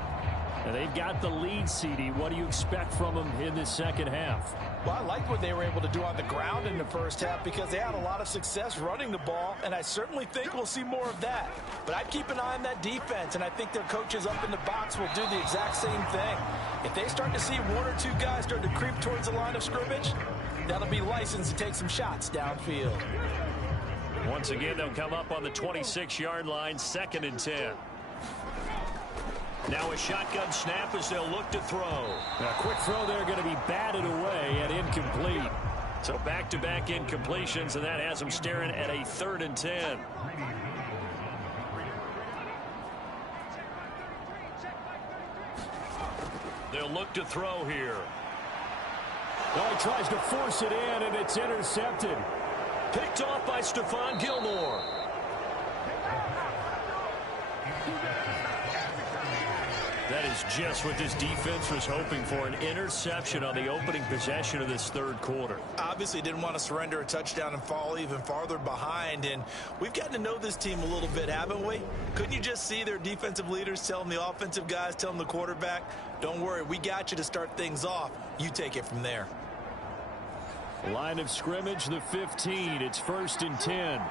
And they've got the lead, CD. What do you expect from them in this second half? Well, I liked what they were able to do on the ground in the first half because they had a lot of success running the ball, and I certainly think we'll see more of that. But I'd keep an eye on that defense, and I think their coaches up in the box will do the exact same thing. If they start to see 1 or 2 guys start to creep towards the line of scrimmage, that'll be licensed to take some shots downfield. Once again, they'll come up on the 26-yard line, 2nd and 10. Now a shotgun snap as they'll look to throw. A quick throw there going to be batted away and incomplete. So back-to-back incompletions, and that has them staring at a 3rd and 10. They'll look to throw here. Well, he tries to force it in, and it's intercepted. Picked off by Stephon Gilmore. That is just what this defense was hoping for, an interception on the opening possession of this third quarter. Obviously didn't want to surrender a touchdown and fall even farther behind, and we've gotten to know this team a little bit, haven't we? Couldn't you just see their defensive leaders telling the offensive guys, telling the quarterback, don't worry, we got you to start things off. You take it from there. Line of scrimmage, the 15. It's 1st and 10.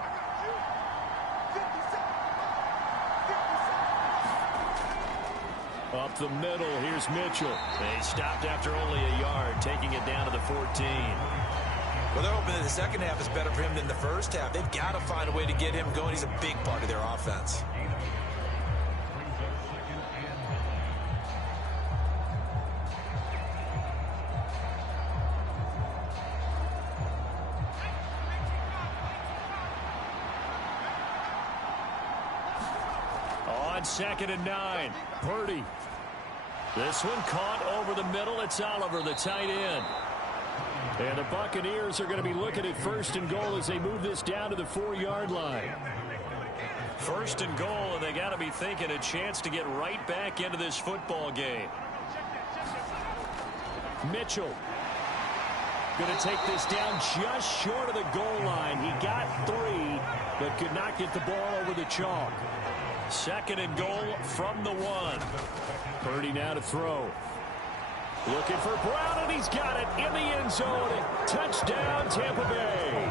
Up the middle, here's Mitchell. They stopped after only a yard, taking it down to the 14. Well, they're hoping that the second half is better for him than the first half. They've got to find a way to get him going. He's a big part of their offense. On 2nd and 9, Purdy. This one caught over the middle. It's Oliver, the tight end. And the Buccaneers are going to be looking at 1st and goal as they move this down to the 4-yard line. 1st and goal, and they got to be thinking a chance to get right back into this football game. Mitchell going to take this down just short of the goal line. He got 3, but could not get the ball over the chalk. 2nd and goal from the 1. Purdy now to throw. Looking for Brown, and he's got it in the end zone. Touchdown, Tampa Bay.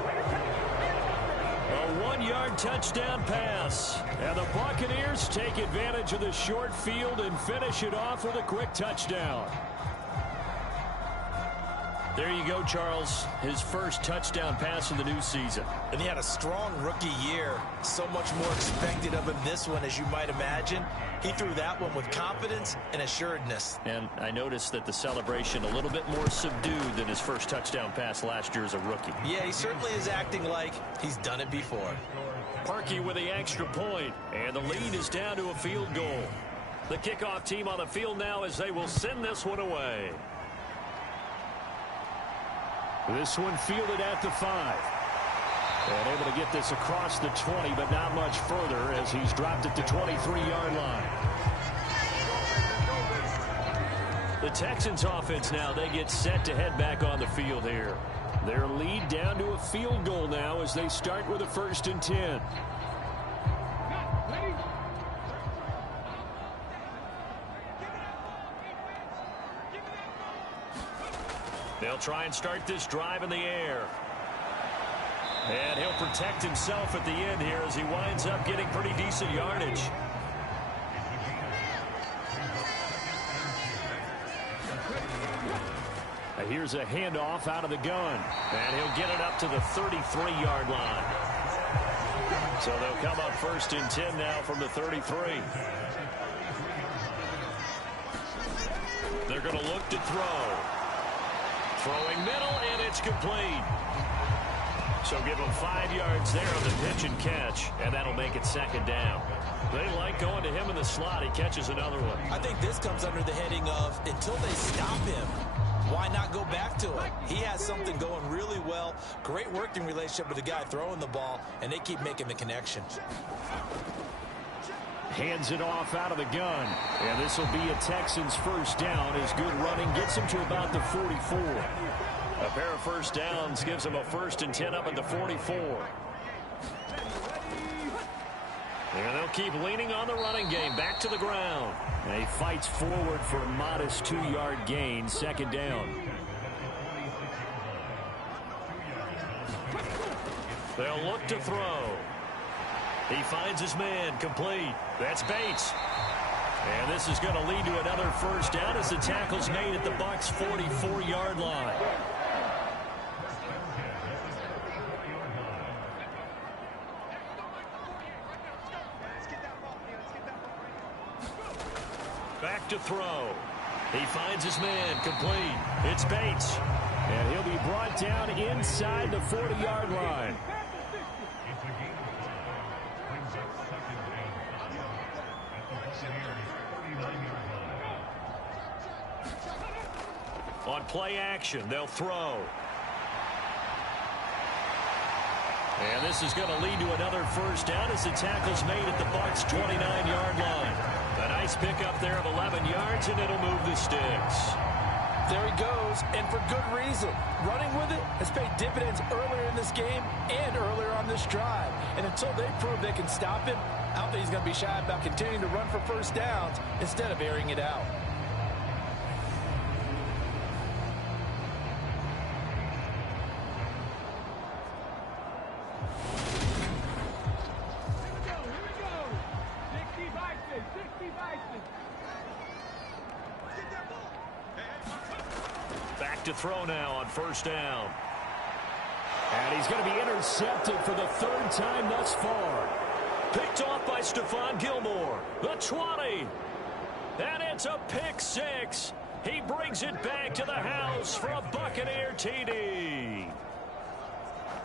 A 1-yard touchdown pass. And the Buccaneers take advantage of the short field and finish it off with a quick touchdown. There you go, Charles. His first touchdown pass of the new season. And he had a strong rookie year. So much more expected of him this one, as you might imagine. He threw that one with confidence and assuredness. And I noticed that the celebration a little bit more subdued than his first touchdown pass last year as a rookie. Yeah, he certainly is acting like he's done it before. Parkey with the extra point, and the lead is down to a field goal. The kickoff team on the field now as they will send this one away. This one fielded at the 5. And able to get this across the 20, but not much further as he's dropped at the 23-yard line. The Texans offense now, they get set to head back on the field here. Their lead down to a field goal now as they start with a 1st and 10. They'll try and start this drive in the air. And he'll protect himself at the end here as he winds up getting pretty decent yardage. Here's a handoff out of the gun. And he'll get it up to the 33-yard line. So they'll come up 1st and 10 now from the 33. They're going to look to throw. Throwing middle, and it's complete. So give him 5 yards there on the pitch and catch, and that'll make it 2nd down. They like going to him in the slot. He catches another one. I think this comes under the heading of until they stop him, why not go back to it? He has something going really well. Great working relationship with the guy throwing the ball, and they keep making the connection. Hands it off out of the gun. And this will be a Texans 1st down as good running gets him to about the 44. A pair of 1st downs gives him a 1st and 10 up at the 44. And they'll keep leaning on the running game. Back to the ground. And he fights forward for a modest 2-yard gain. 2nd down. They'll look to throw. He finds his man, complete. That's Bates. And this is going to lead to another 1st down as the tackle's made at the Bucs' 44-yard line. Back to throw. He finds his man, complete. It's Bates. And he'll be brought down inside the 40-yard line. On play action, they'll throw. And this is going to lead to another 1st down as the tackle's made at the Bucs' 29-yard line. A nice pickup there of 11 yards, and it'll move the sticks. There he goes, and for good reason. Running with it has paid dividends earlier in this game and earlier on this drive. And until they prove they can stop him, I don't think he's going to be shy about continuing to run for 1st downs instead of airing it out. Back to throw now on 1st down. And he's going to be intercepted for the 3rd time thus far. Picked off by Stephon Gilmore. The 20. And it's a pick 6. He brings it back to the house for a Buccaneer TD.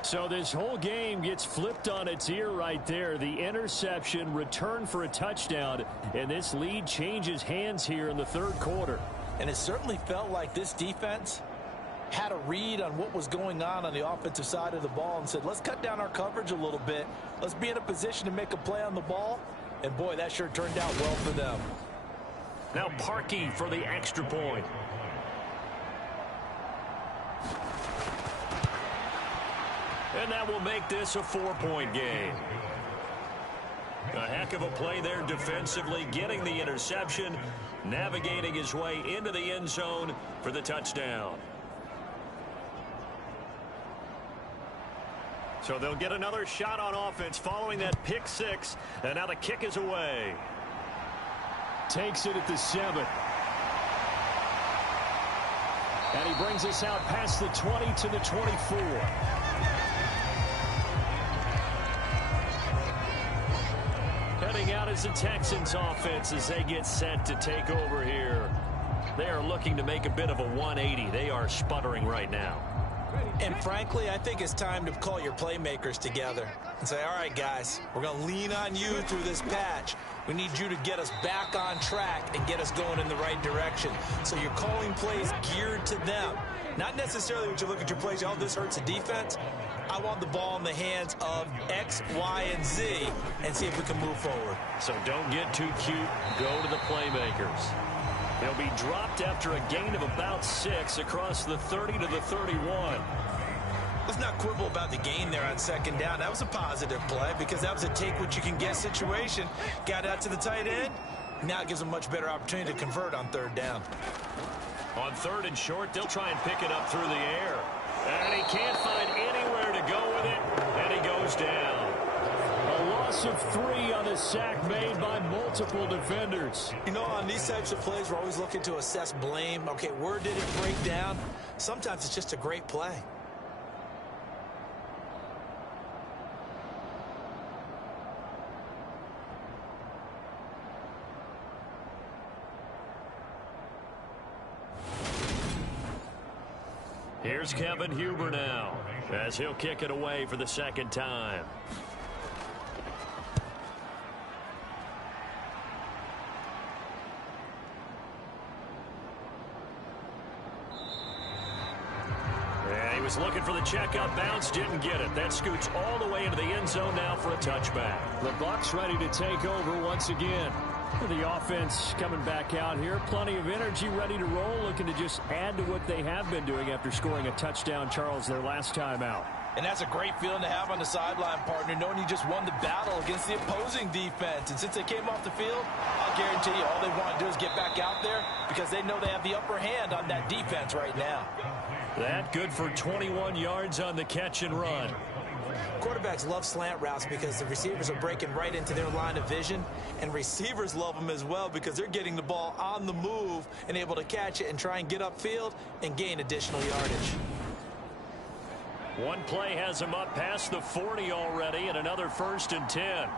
So this whole game gets flipped on its ear right there. The interception, return for a touchdown, and this lead changes hands here in the 3rd quarter. And it certainly felt like this defense had a read on what was going on the offensive side of the ball and said, let's cut down our coverage a little bit. Let's be in a position to make a play on the ball. And, boy, that sure turned out well for them. Now Parkey for the extra point. And that will make this a 4-point game. A heck of a play there defensively, getting the interception, navigating his way into the end zone for the touchdown. So they'll get another shot on offense following that pick six. And now the kick is away. Takes it at the 7. And he brings us out past the 20 to the 24. Heading out is the Texans offense as they get set to take over here. They are looking to make a bit of a 180. They are sputtering right now. And frankly, I think it's time to call your playmakers together and say, all right, guys, we're going to lean on you through this patch. We need you to get us back on track and get us going in the right direction. So you're calling plays geared to them. Not necessarily what you look at your plays, oh, this hurts the defense. I want the ball in the hands of X, Y, and Z and see if we can move forward. So don't get too cute. Go to the playmakers. They'll be dropped after a gain of about 6 across the 30 to the 31. Let's not quibble about the gain there on second down. That was a positive play because that was a take-what-you-can-get situation. Got out to the tight end. Now it gives them a much better opportunity to convert on third down. On third and short, they'll try and pick it up through the air. And he can't find anywhere to go with it, and he goes down. A loss of 3 on a sack made by multiple defenders. You know, on these types of plays, we're always looking to assess blame. Okay, where did it break down? Sometimes it's just a great play. Here's Kevin Huber now as he'll kick it away for the second time. And he was looking for the checkup bounce, didn't get it. That scoots all the way into the end zone now for a touchback. The Bucs ready to take over once again. The offense coming back out here. Plenty of energy, ready to roll, looking to just add to what they have been doing after scoring a touchdown, Charles, their last time out. And that's a great feeling to have on the sideline, partner, knowing you just won the battle against the opposing defense. And since they came off the field, I'll guarantee you all they want to do is get back out there because they know they have the upper hand on that defense right now. That good for 21 yards on the catch and run. Quarterbacks love slant routes because the receivers are breaking right into their line of vision, and receivers love them as well because they're getting the ball on the move and able to catch it and try and get upfield and gain additional yardage. One play has him up past the 40 already, and another 1st and 10.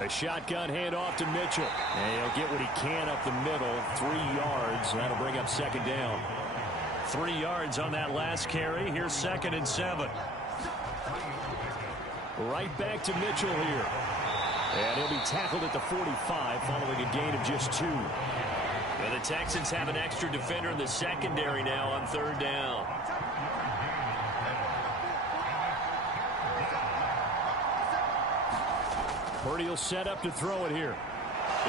A shotgun handoff to Mitchell. And he'll get what he can up the middle, 3 yards. That'll bring up second down. 3 yards on that last carry. Here's 2nd and 7. Right back to Mitchell here. And he'll be tackled at the 45 following a gain of just 2. And the Texans have an extra defender in the secondary now on third down. Purdy will set up to throw it here.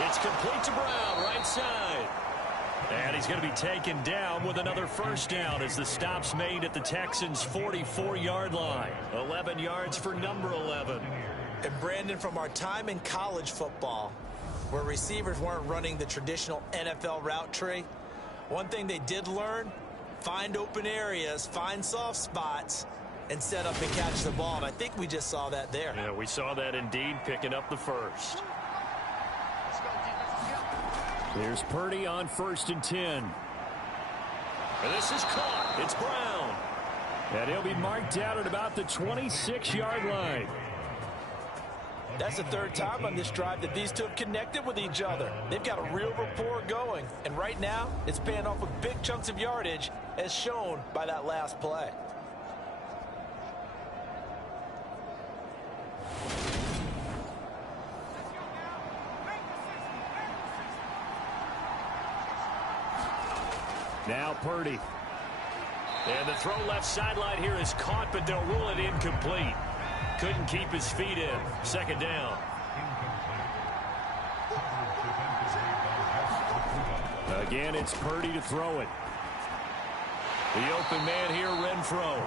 It's complete to Brown, right side. And he's going to be taken down with another first down as the stop's made at the Texans' 44-yard line. 11 yards for number 11. And Brandon, from our time in college football, where receivers weren't running the traditional NFL route tree, one thing they did learn, find open areas, find soft spots, and set up and catch the ball. And I think we just saw that there. Yeah, we saw that indeed, picking up the first. Here's Purdy on 1st and 10. And this is caught. It's Brown. And he'll be marked out at about the 26-yard line. That's the 3rd time on this drive that these two have connected with each other. They've got a real rapport going. And right now, it's paying off with big chunks of yardage, as shown by that last play. Now Purdy. And the throw left sideline here is caught, but they'll rule it incomplete. Couldn't keep his feet in. Second down. Again, it's Purdy to throw it. The open man here, Renfro.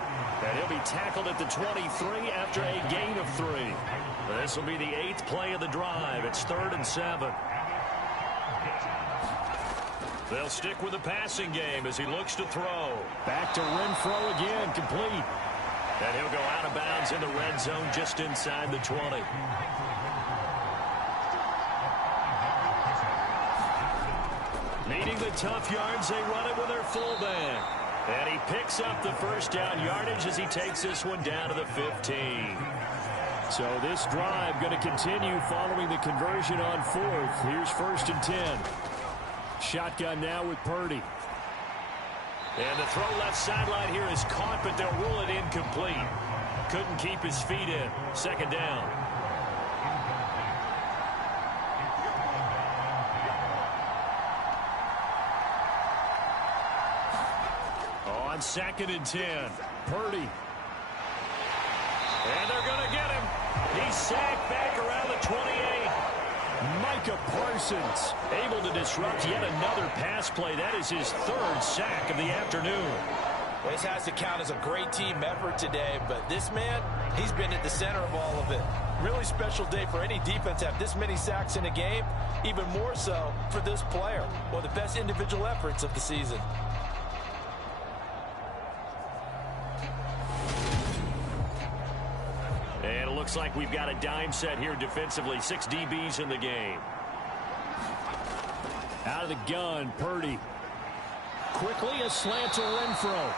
And he'll be tackled at the 23 after a gain of 3. This will be the 8th play of the drive. It's 3rd and 7. They'll stick with the passing game as he looks to throw. Back to Renfro again, complete. And he'll go out of bounds in the red zone just inside the 20. Needing the tough yards, they run it with their fullback. And he picks up the first down yardage as he takes this one down to the 15. So this drive going to continue following the conversion on fourth. Here's 1st and 10. Shotgun now with Purdy. And the throw left sideline here is caught, but they'll rule it incomplete. Couldn't keep his feet in. 2nd down. On 2nd and 10, Purdy. And they're going to get him. He's sacked back around the 28. Micah Parsons able to disrupt yet another pass play. That is his 3rd sack of the afternoon. Well, this has to count as a great team effort today, but this man, he's been at the center of all of it. Really special day for any defense to have this many sacks in a game, even more so for this player. One of the best individual efforts of the season. And it looks like we've got a dime set here defensively. 6 DBs in the game. Out of the gun, Purdy. Quickly a slant to Renfro.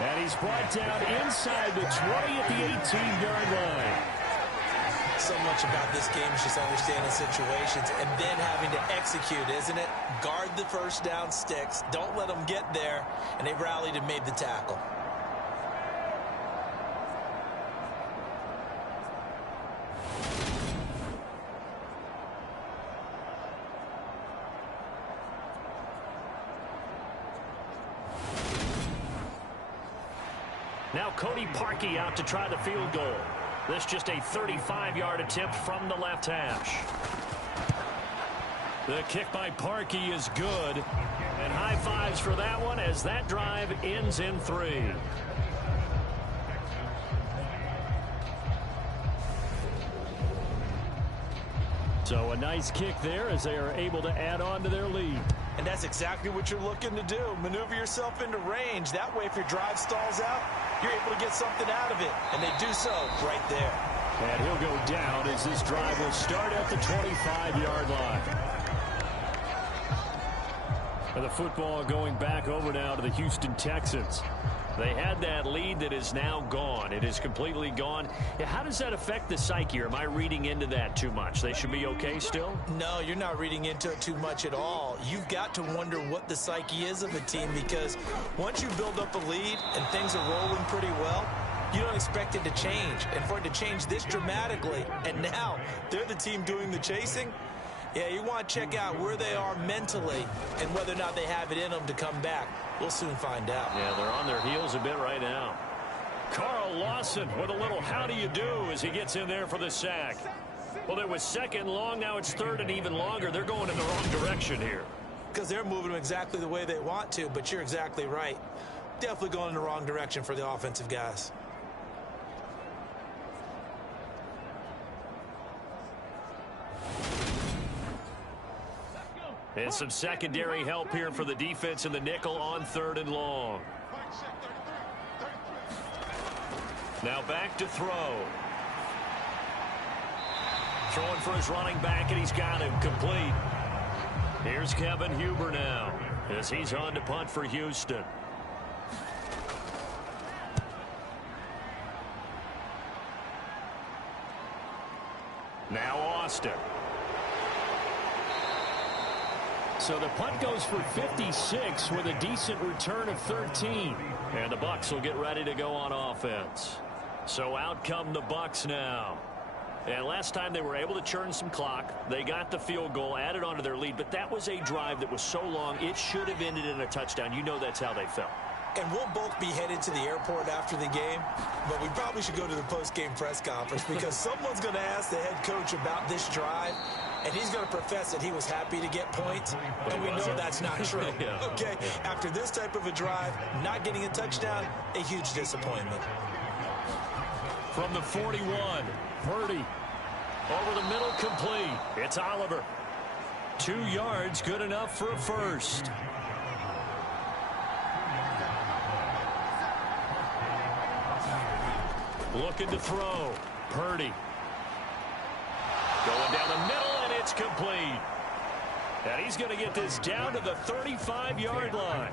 And he's brought down inside the 20 at the 18-yard line. So much about this game is just understanding situations and then having to execute, isn't it? Guard the first down sticks. Don't let them get there. And they rallied and made the tackle. Now Cody Parkey out to try the field goal. This just a 35-yard attempt from the left hash. The kick by Parkey is good. And high fives for that one as that drive ends in 3. So a nice kick there as they are able to add on to their lead. And that's exactly what you're looking to do. Maneuver yourself into range. That way, if your drive stalls out, you're able to get something out of it. And they do so right there. And he'll go down as this drive will start at the 25-yard line. And the football going back over now to the Houston Texans. They had that lead that is now gone. It is completely gone. How does that affect the psyche? Or am I reading into that too much? They should be okay still? No, you're not reading into it too much at all. You've got to wonder what the psyche is of a team, because once you build up a lead and things are rolling pretty well, you don't expect it to change. And for it to change this dramatically, and now they're the team doing the chasing, yeah, you want to check out where they are mentally and whether or not they have it in them to come back. We'll soon find out. Yeah, they're on their heels a bit right now. Carl Lawson with a little how do you do as he gets in there for the sack. Well, it was 2nd long. Now it's 3rd and even longer. They're going in the wrong direction here. Because they're moving them exactly the way they want to, but you're exactly right. Definitely going in the wrong direction for the offensive guys. And some secondary help here for the defense in the nickel on 3rd and long. Now back to throw. Throwing for his running back, and he's got him complete. Here's Kevin Huber now as he's on to punt for Houston. Now Austin. So the punt goes for 56 with a decent return of 13. And the Bucs will get ready to go on offense. So out come the Bucs now. And last time they were able to churn some clock. They got the field goal, added onto their lead. But that was a drive that was so long, it should have ended in a touchdown. You know that's how they felt. And we'll both be headed to the airport after the game, but we probably should go to the post-game press conference because someone's going to ask the head coach about this drive, and he's going to profess that he was happy to get points, and we know that's not true. Yeah. Okay, after this type of a drive, not getting a touchdown, a huge disappointment. From the 41, Purdy. Over the middle, complete. It's Oliver. 2 yards, good enough for a first. Looking to throw. Purdy. Going down the middle, and it's complete. And he's going to get this down to the 35-yard line.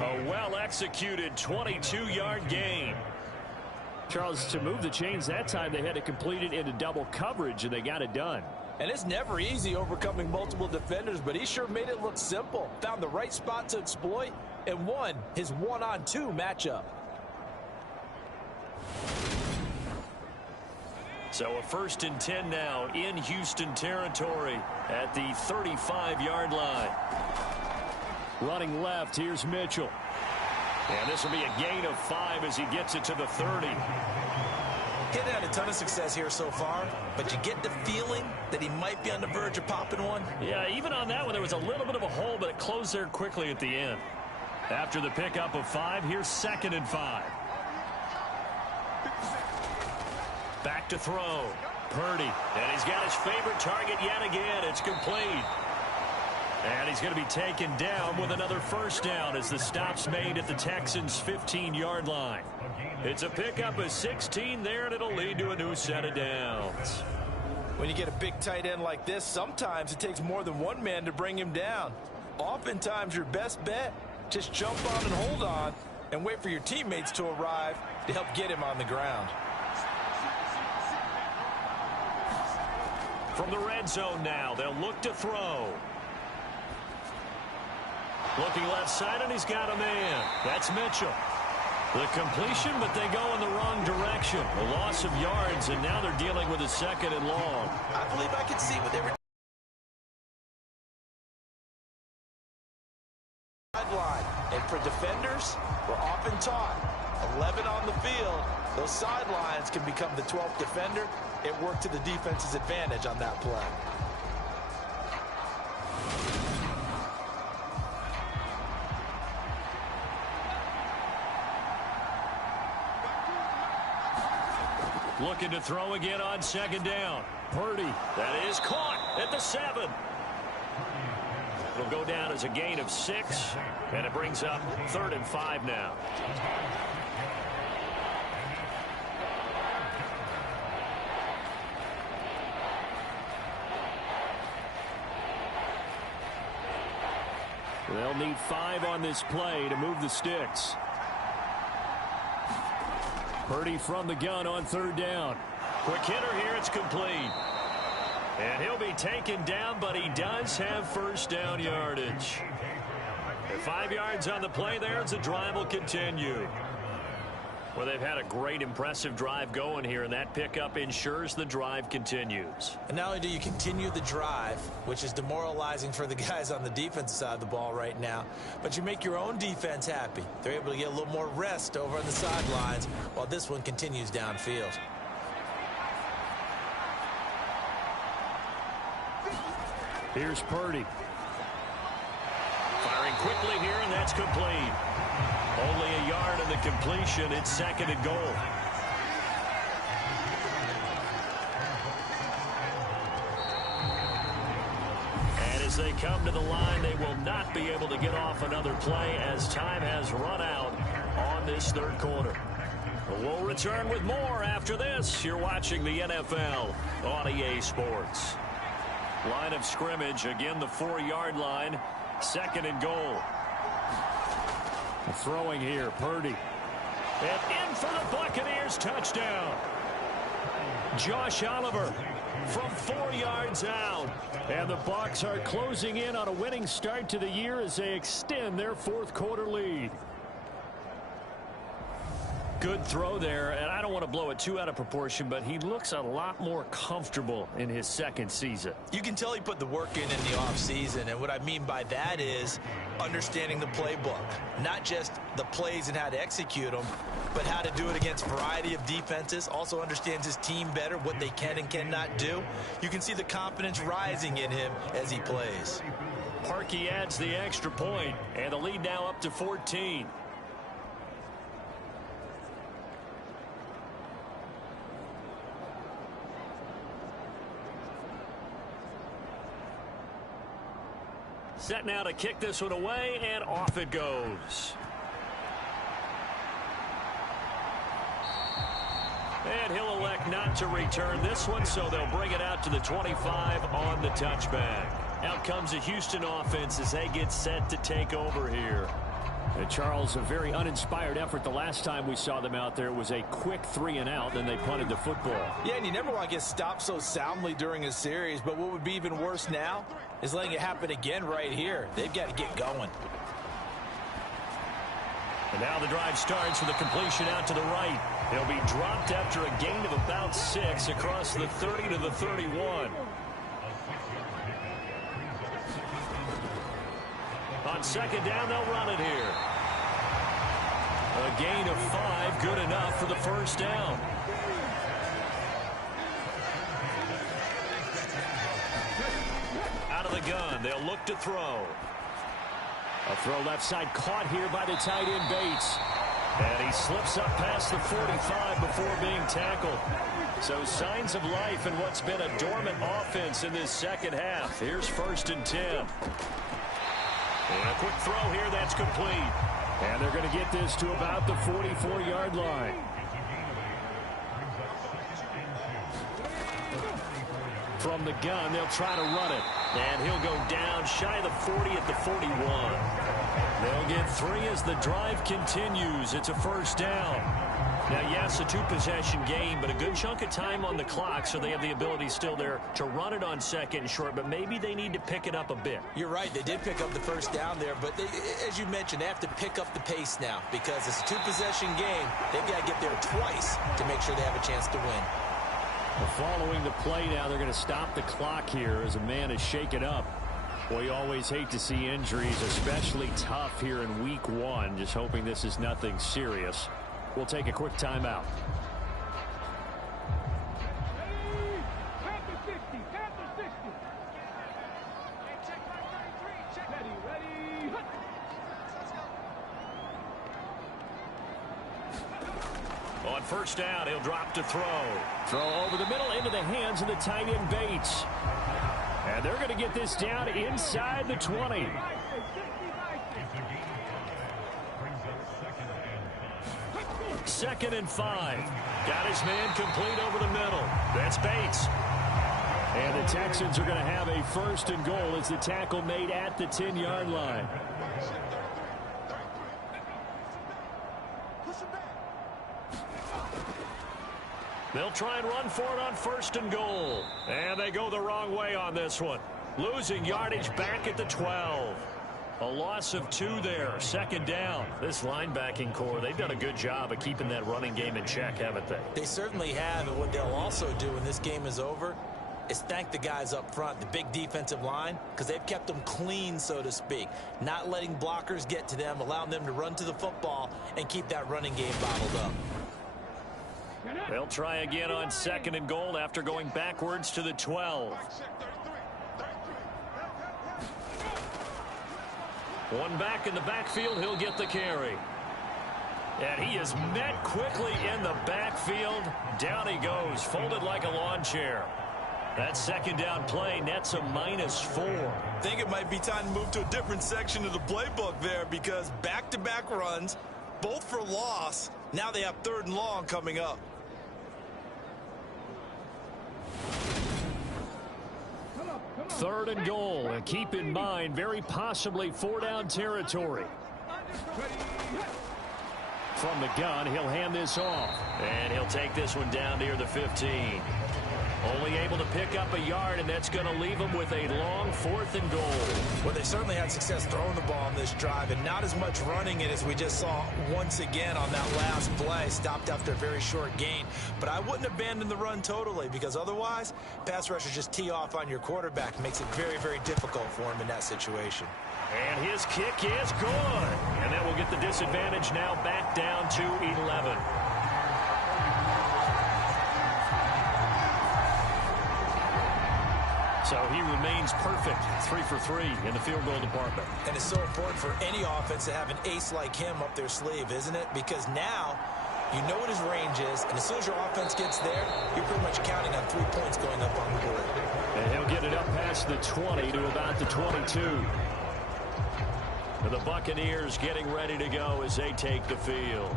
A well-executed 22-yard gain. Charles, to move the chains that time, they had to complete it into double coverage, and they got it done. And it's never easy overcoming multiple defenders, but he sure made it look simple. Found the right spot to exploit and won his one-on-two matchup. So a 1st and 10 now in Houston territory at the 35-yard line. Running left, here's Mitchell. And this will be a gain of 5 as he gets it to the 30. Kid had a ton of success here so far, but you get the feeling that he might be on the verge of popping one. Yeah, even on that one, there was a little bit of a hole, but it closed there quickly at the end. After the pickup of 5, here's 2nd and 5. Back to throw. Purdy. And he's got his favorite target yet again. It's complete. And he's going to be taken down with another 1st down as the stop's made at the Texans' 15-yard line. It's a pickup of 16 there, and it'll lead to a new set of downs. When you get a big tight end like this, sometimes it takes more than one man to bring him down. Oftentimes, your best bet, just jump on and hold on and wait for your teammates to arrive to help get him on the ground. From the red zone now, they'll look to throw. Looking left side, and he's got a man. That's Mitchell. The completion, but they go in the wrong direction. A loss of yards, and now they're dealing with a 2nd and long. I believe I can see what they were sideline. And for defenders, we're often taught 11 on the field. Those sidelines can become the 12th defender. It worked to the defense's advantage on that play. Looking to throw again on 2nd down. Purdy. That is caught at the 7. It'll go down as a gain of 6, and it brings up 3rd and 5 now. They'll need 5 on this play to move the sticks. Purdy from the gun on 3rd down. Quick hitter here, it's complete. And he'll be taken down, but he does have 1st down yardage. 5 yards on the play there as the drive will continue. Well, they've had a great, impressive drive going here, and that pickup ensures the drive continues. And not only do you continue the drive, which is demoralizing for the guys on the defensive side of the ball right now, but you make your own defense happy. They're able to get a little more rest over on the sidelines while this one continues downfield. Here's Purdy. Firing quickly here, and that's complete. Only a yard in the completion. It's 2nd and goal. And as they come to the line, they will not be able to get off another play as time has run out on this 3rd quarter. We'll return with more after this. You're watching the NFL on EA Sports. Line of scrimmage, again the 4-yard line. 2nd and goal. Throwing here, Purdy. And in for the Buccaneers, touchdown. Josh Oliver from 4 yards out. And the Bucs are closing in on a winning start to the year as they extend their 4th quarter lead. Good throw there, and I don't want to blow it too out of proportion, but he looks a lot more comfortable in his 2nd season. You can tell he put the work in the offseason, and what I mean by that is understanding the playbook. Not just the plays and how to execute them, but how to do it against a variety of defenses. Also understands his team better, what they can and cannot do. You can see the confidence rising in him as he plays. Parkey adds the extra point, and the lead now up to 14. Set now to kick this one away, and off it goes. And he'll elect not to return this one, so they'll bring it out to the 25 on the touchback. Out comes the Houston offense as they get set to take over here. And Charles, a very uninspired effort the last time we saw them out there. It was a quick 3-and-out, then they punted the football. Yeah, and you never want to get stopped so soundly during a series, but what would be even worse now is letting it happen again right here. They've got to get going. And now the drive starts with a completion out to the right. He'll be dropped after a gain of about 6 across the 30 to the 31. On second down, they'll run it here. A gain of 5, good enough for the first down. Out of the gun, they'll look to throw. A throw left side caught here by the tight end Bates. And he slips up past the 45 before being tackled. So signs of life in what's been a dormant offense in this second half. Here's 1st and 10. And a quick throw here that's complete. And they're going to get this to about the 44-yard line. From the gun, they'll try to run it. And he'll go down shy of the 40 at the 41. They'll get 3 as the drive continues. It's a first down. Now, yes, a 2-possession game, but a good chunk of time on the clock, so they have the ability still there to run it on second and short, but maybe they need to pick it up a bit. You're right. They did pick up the first down there, but as you mentioned, they have to pick up the pace now because it's a 2-possession game. They've got to get there twice to make sure they have a chance to win. Following the play now, they're going to stop the clock here as a man is shaken up. Well, you always hate to see injuries, especially tough here in week 1. Just hoping this is nothing serious. We'll take a quick timeout. On first down, he'll drop to throw. Throw over the middle into the hands of the tight end Bates. And they're going to get this down inside the 20. Second and 5. Got his man complete over the middle. That's Bates. And the Texans are going to have a 1st and goal as the tackle made at the 10-yard line. They'll try and run for it on 1st and goal. And they go the wrong way on this one. Losing yardage back at the 12. A loss of 2 there. 2nd down. This linebacking core, they've done a good job of keeping that running game in check, haven't they? They certainly have. And what they'll also do when this game is over is thank the guys up front, the big defensive line, because they've kept them clean, so to speak. Not letting blockers get to them, allowing them to run to the football and keep that running game bottled up. They'll try again on 2nd and goal after going backwards to the 12. One back in the backfield, he'll get the carry. And he is met quickly in the backfield. Down he goes, folded like a lawn chair. That 2nd down play nets a -4. I think it might be time to move to a different section of the playbook there because back-to-back runs, both for loss. Now they have 3rd and long coming up. Third and goal, and keep in mind, very possibly 4-down territory. From the gun, he'll hand this off, and he'll take this one down near the 15. Only able to pick up a yard, and that's going to leave him with a long 4th and goal. Well, they certainly had success throwing the ball on this drive, and not as much running it as we just saw once again on that last play. Stopped after a very short gain. But I wouldn't abandon the run totally, because otherwise, pass rushers just tee off on your quarterback. It makes it very, very difficult for him in that situation. And his kick is good. And that will get the disadvantage now back down to 11. So he remains perfect, 3 for 3 in the field goal department. And it's so important for any offense to have an ace like him up their sleeve, isn't it? Because now you know what his range is, and as soon as your offense gets there, you're pretty much counting on 3 points going up on the board. And he'll get it up past the 20 to about the 22. And the Buccaneers getting ready to go as they take the field.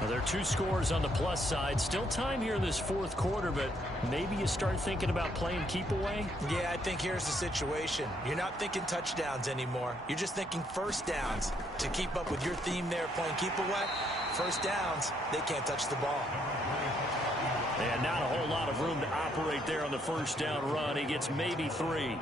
Well, there are 2 scores on the plus side. Still time here in this fourth quarter, but maybe you start thinking about playing keep away? Yeah, I think here's the situation. You're not thinking touchdowns anymore. You're just thinking first downs. To keep up with your theme there, playing keep away, first downs, they can't touch the ball. And not a whole lot of room to operate there on the first down run. He gets maybe 3.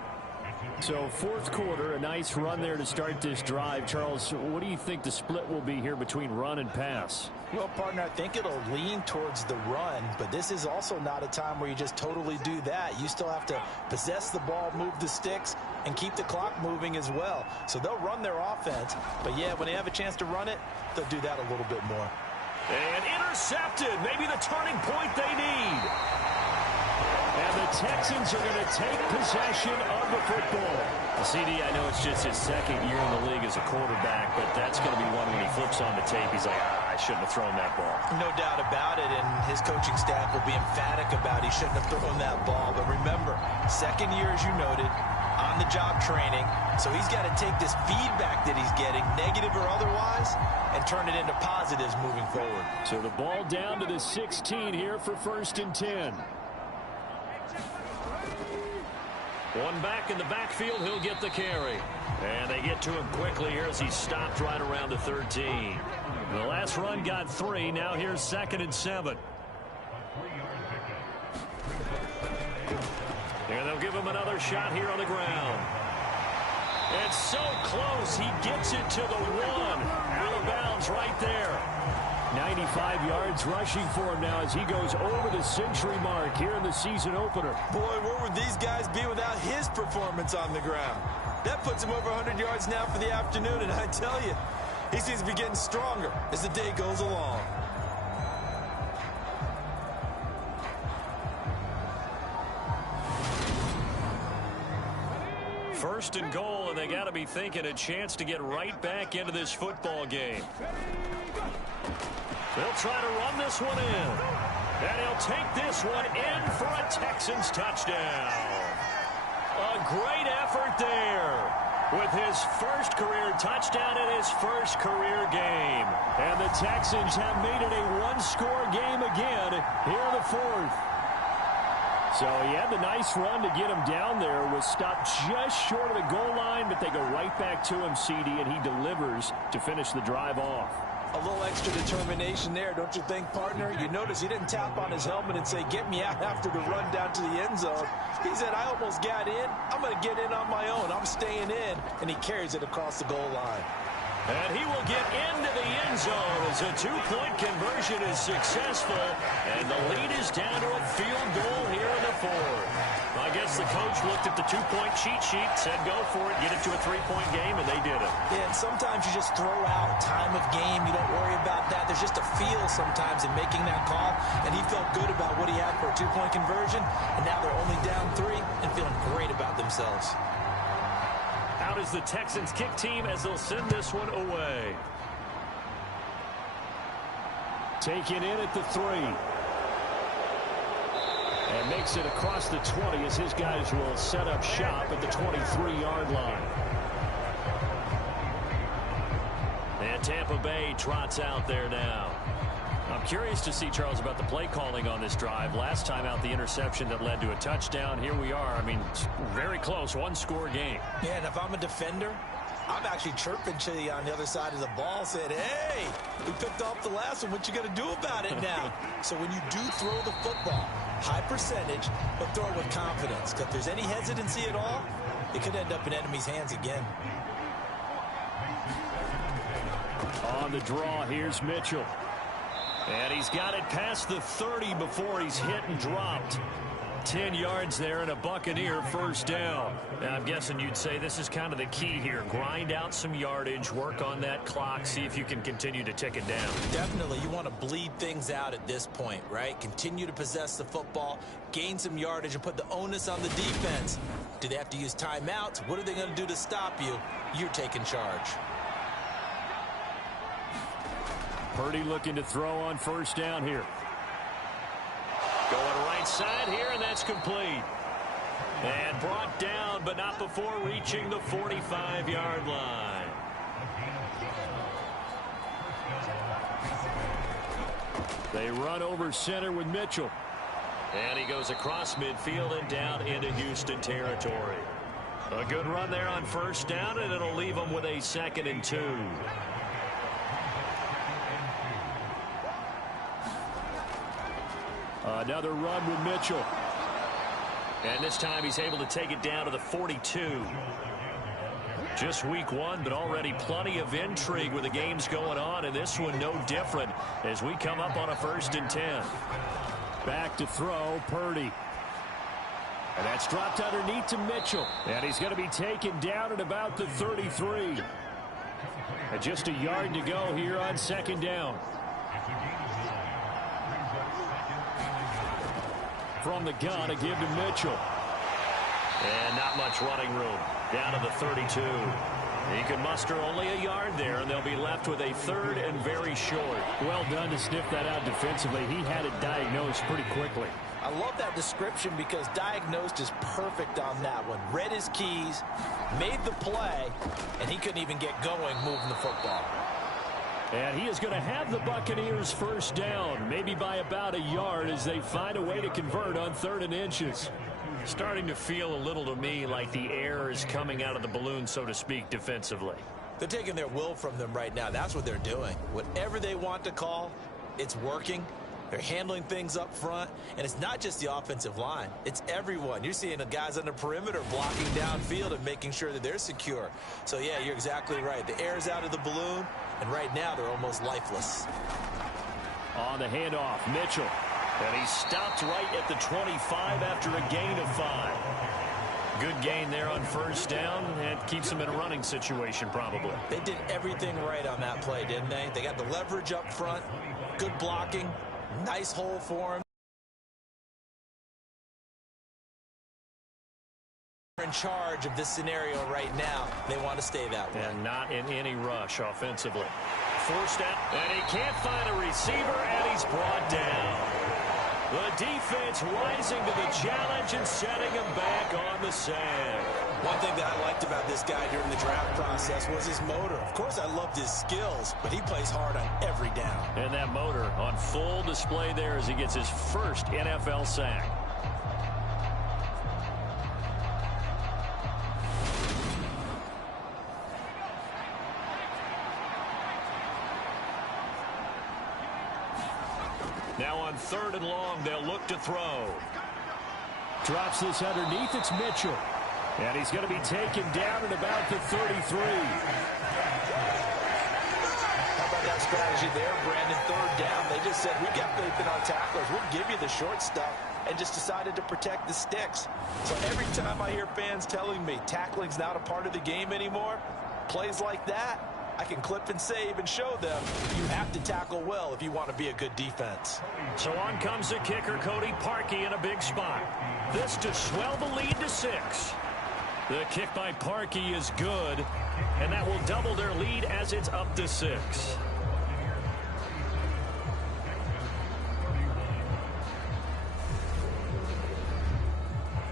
So fourth quarter, a nice run there to start this drive. Charles, what do you think the split will be here between run and pass? Well, partner, I think it'll lean towards the run, but this is also not a time where you just totally do that. You still have to possess the ball, move the sticks, and keep the clock moving as well. So they'll run their offense, but yeah, when they have a chance to run it, they'll do that a little bit more. And intercepted, maybe the turning point they need. And the Texans are going to take possession of the football. CD, I know it's just his second year in the league as a quarterback, but that's going to be one when he flips on the tape. He's like, I shouldn't have thrown that ball. No doubt about it, and his coaching staff will be emphatic about he shouldn't have thrown that ball. But remember, second year, as you noted, on-the-job training, so he's got to take this feedback that he's getting, negative or otherwise, and turn it into positives moving forward. So the ball down to the 16 here for 1st and 10. One back in the backfield, he'll get the carry. And they get to him quickly here as he stopped right around the 13. The last run got 3. Now here's 2nd and 7. And they'll give him another shot here on the ground. It's so close. He gets it to the 1. Out of bounds right there. 95 yards rushing for him now as he goes over the century mark here in the season opener. Boy, where would these guys be without his performance on the ground? That puts him over 100 yards now for the afternoon, and I tell you, he seems to be getting stronger as the day goes along. First and goal, and they got to be thinking a chance to get right back into this football game. They'll try to run this one in. And he'll take this one in for a Texans touchdown. A great effort there with his first career touchdown in his first career game. And the Texans have made it a one-score game again here in the fourth. So he had the nice run to get him down there. Was stopped just short of the goal line, but they go right back to him, CD, and he delivers to finish the drive off. A little extra determination there, don't you think, partner? You notice he didn't tap on his helmet and say, get me out after the run down to the end zone. He said, I almost got in. I'm going to get in on my own. I'm staying in. And he carries it across the goal line. And he will get into the end zone as a two-point conversion is successful. And the lead is down to a field goal here in the fourth. I guess the coach looked at the two-point cheat sheet, said go for it, get it to a three-point game, and they did it. Yeah, and sometimes you just throw out time of game. You don't worry about that. There's just a feel sometimes in making that call. And he felt good about what he had for a two-point conversion. And now they're only down 3 and feeling great about themselves. Out is the Texans kick team as they'll send this one away. Taken in at the 3. And makes it across the 20 as his guys will set up shop at the 23-yard line. And Tampa Bay trots out there now. I'm curious to see, Charles, about the play calling on this drive. Last time out, the interception that led to a touchdown. Here we are. I mean, very close, one-score game. Yeah, and if I'm a defender, I'm actually chirping to you on the other side of the ball, saying, hey, we picked off the last one. What you going to do about it now? So when you do throw the football, high percentage, but throw it with confidence. Because if there's any hesitancy at all, it could end up in enemy's hands again. On the draw, here's Mitchell. And he's got it past the 30 before he's hit and dropped. 10 yards there and a Buccaneer first down. Now, I'm guessing you'd say this is kind of the key here. Grind out some yardage, work on that clock, see if you can continue to tick it down. Definitely. You want to bleed things out at this point, right? Continue to possess the football, gain some yardage, and put the onus on the defense. Do they have to use timeouts? What are they going to do to stop you? You're taking charge. Purdy looking to throw on first down here. Going right side here, and that's complete. And brought down, but not before reaching the 45-yard line. They run over center with Mitchell. And he goes across midfield and down into Houston territory. A good run there on first down, and it'll leave them with a 2nd and 2. Another run with Mitchell. And this time he's able to take it down to the 42. Just week 1, but already plenty of intrigue with the games going on, and this one no different as we come up on a 1st and 10. Back to throw, Purdy. And that's dropped underneath to Mitchell. And he's going to be taken down at about the 33. And just a yard to go here on 2nd down. From the gun, a give to Mitchell. And not much running room. Down to the 32. He can muster only a yard there, and they'll be left with a 3rd and very short. Well done to sniff that out defensively. He had it diagnosed pretty quickly. I love that description because diagnosed is perfect on that one. Read his keys, made the play, and he couldn't even get going moving the football. And he is going to have the Buccaneers 1st down, maybe by about a yard as they find a way to convert on 3rd and inches. Starting to feel a little to me like the air is coming out of the balloon, so to speak, defensively. They're taking their will from them right now. That's what they're doing. Whatever they want to call, it's working. They're handling things up front, and it's not just the offensive line. It's everyone. You're seeing the guys on the perimeter blocking downfield and making sure that they're secure. So, yeah, you're exactly right. The air's out of the balloon, and right now they're almost lifeless. On the handoff, Mitchell. And he stopped right at the 25 after a gain of 5. Good gain there on 1st down, and keeps him in a running situation probably. They did everything right on that play, didn't they? They got the leverage up front, good blocking, nice hole for him. In charge of this scenario right now. They want to stay that way. And not in any rush offensively. Forced out, and he can't find a receiver, and he's brought down. The defense rising to the challenge and setting him back on the sand. One thing that I liked about this guy during the draft process was his motor. Of course, I loved his skills, but he plays hard on every down. And that motor on full display there as he gets his first NFL sack. Now on 3rd and long, they'll look to throw. Drops this underneath. It's Mitchell. And he's going to be taken down at about the 33. How about that strategy there, Brandon? 3rd down. They just said, we got faith in our tacklers. We'll give you the short stuff, and just decided to protect the sticks. So every time I hear fans telling me tackling's not a part of the game anymore, plays like that, I can clip and save and show them you have to tackle well if you want to be a good defense. So on comes the kicker, Cody Parkey, in a big spot. This to swell the lead to 6. The kick by Parkey is good, and that will double their lead as it's up to 6.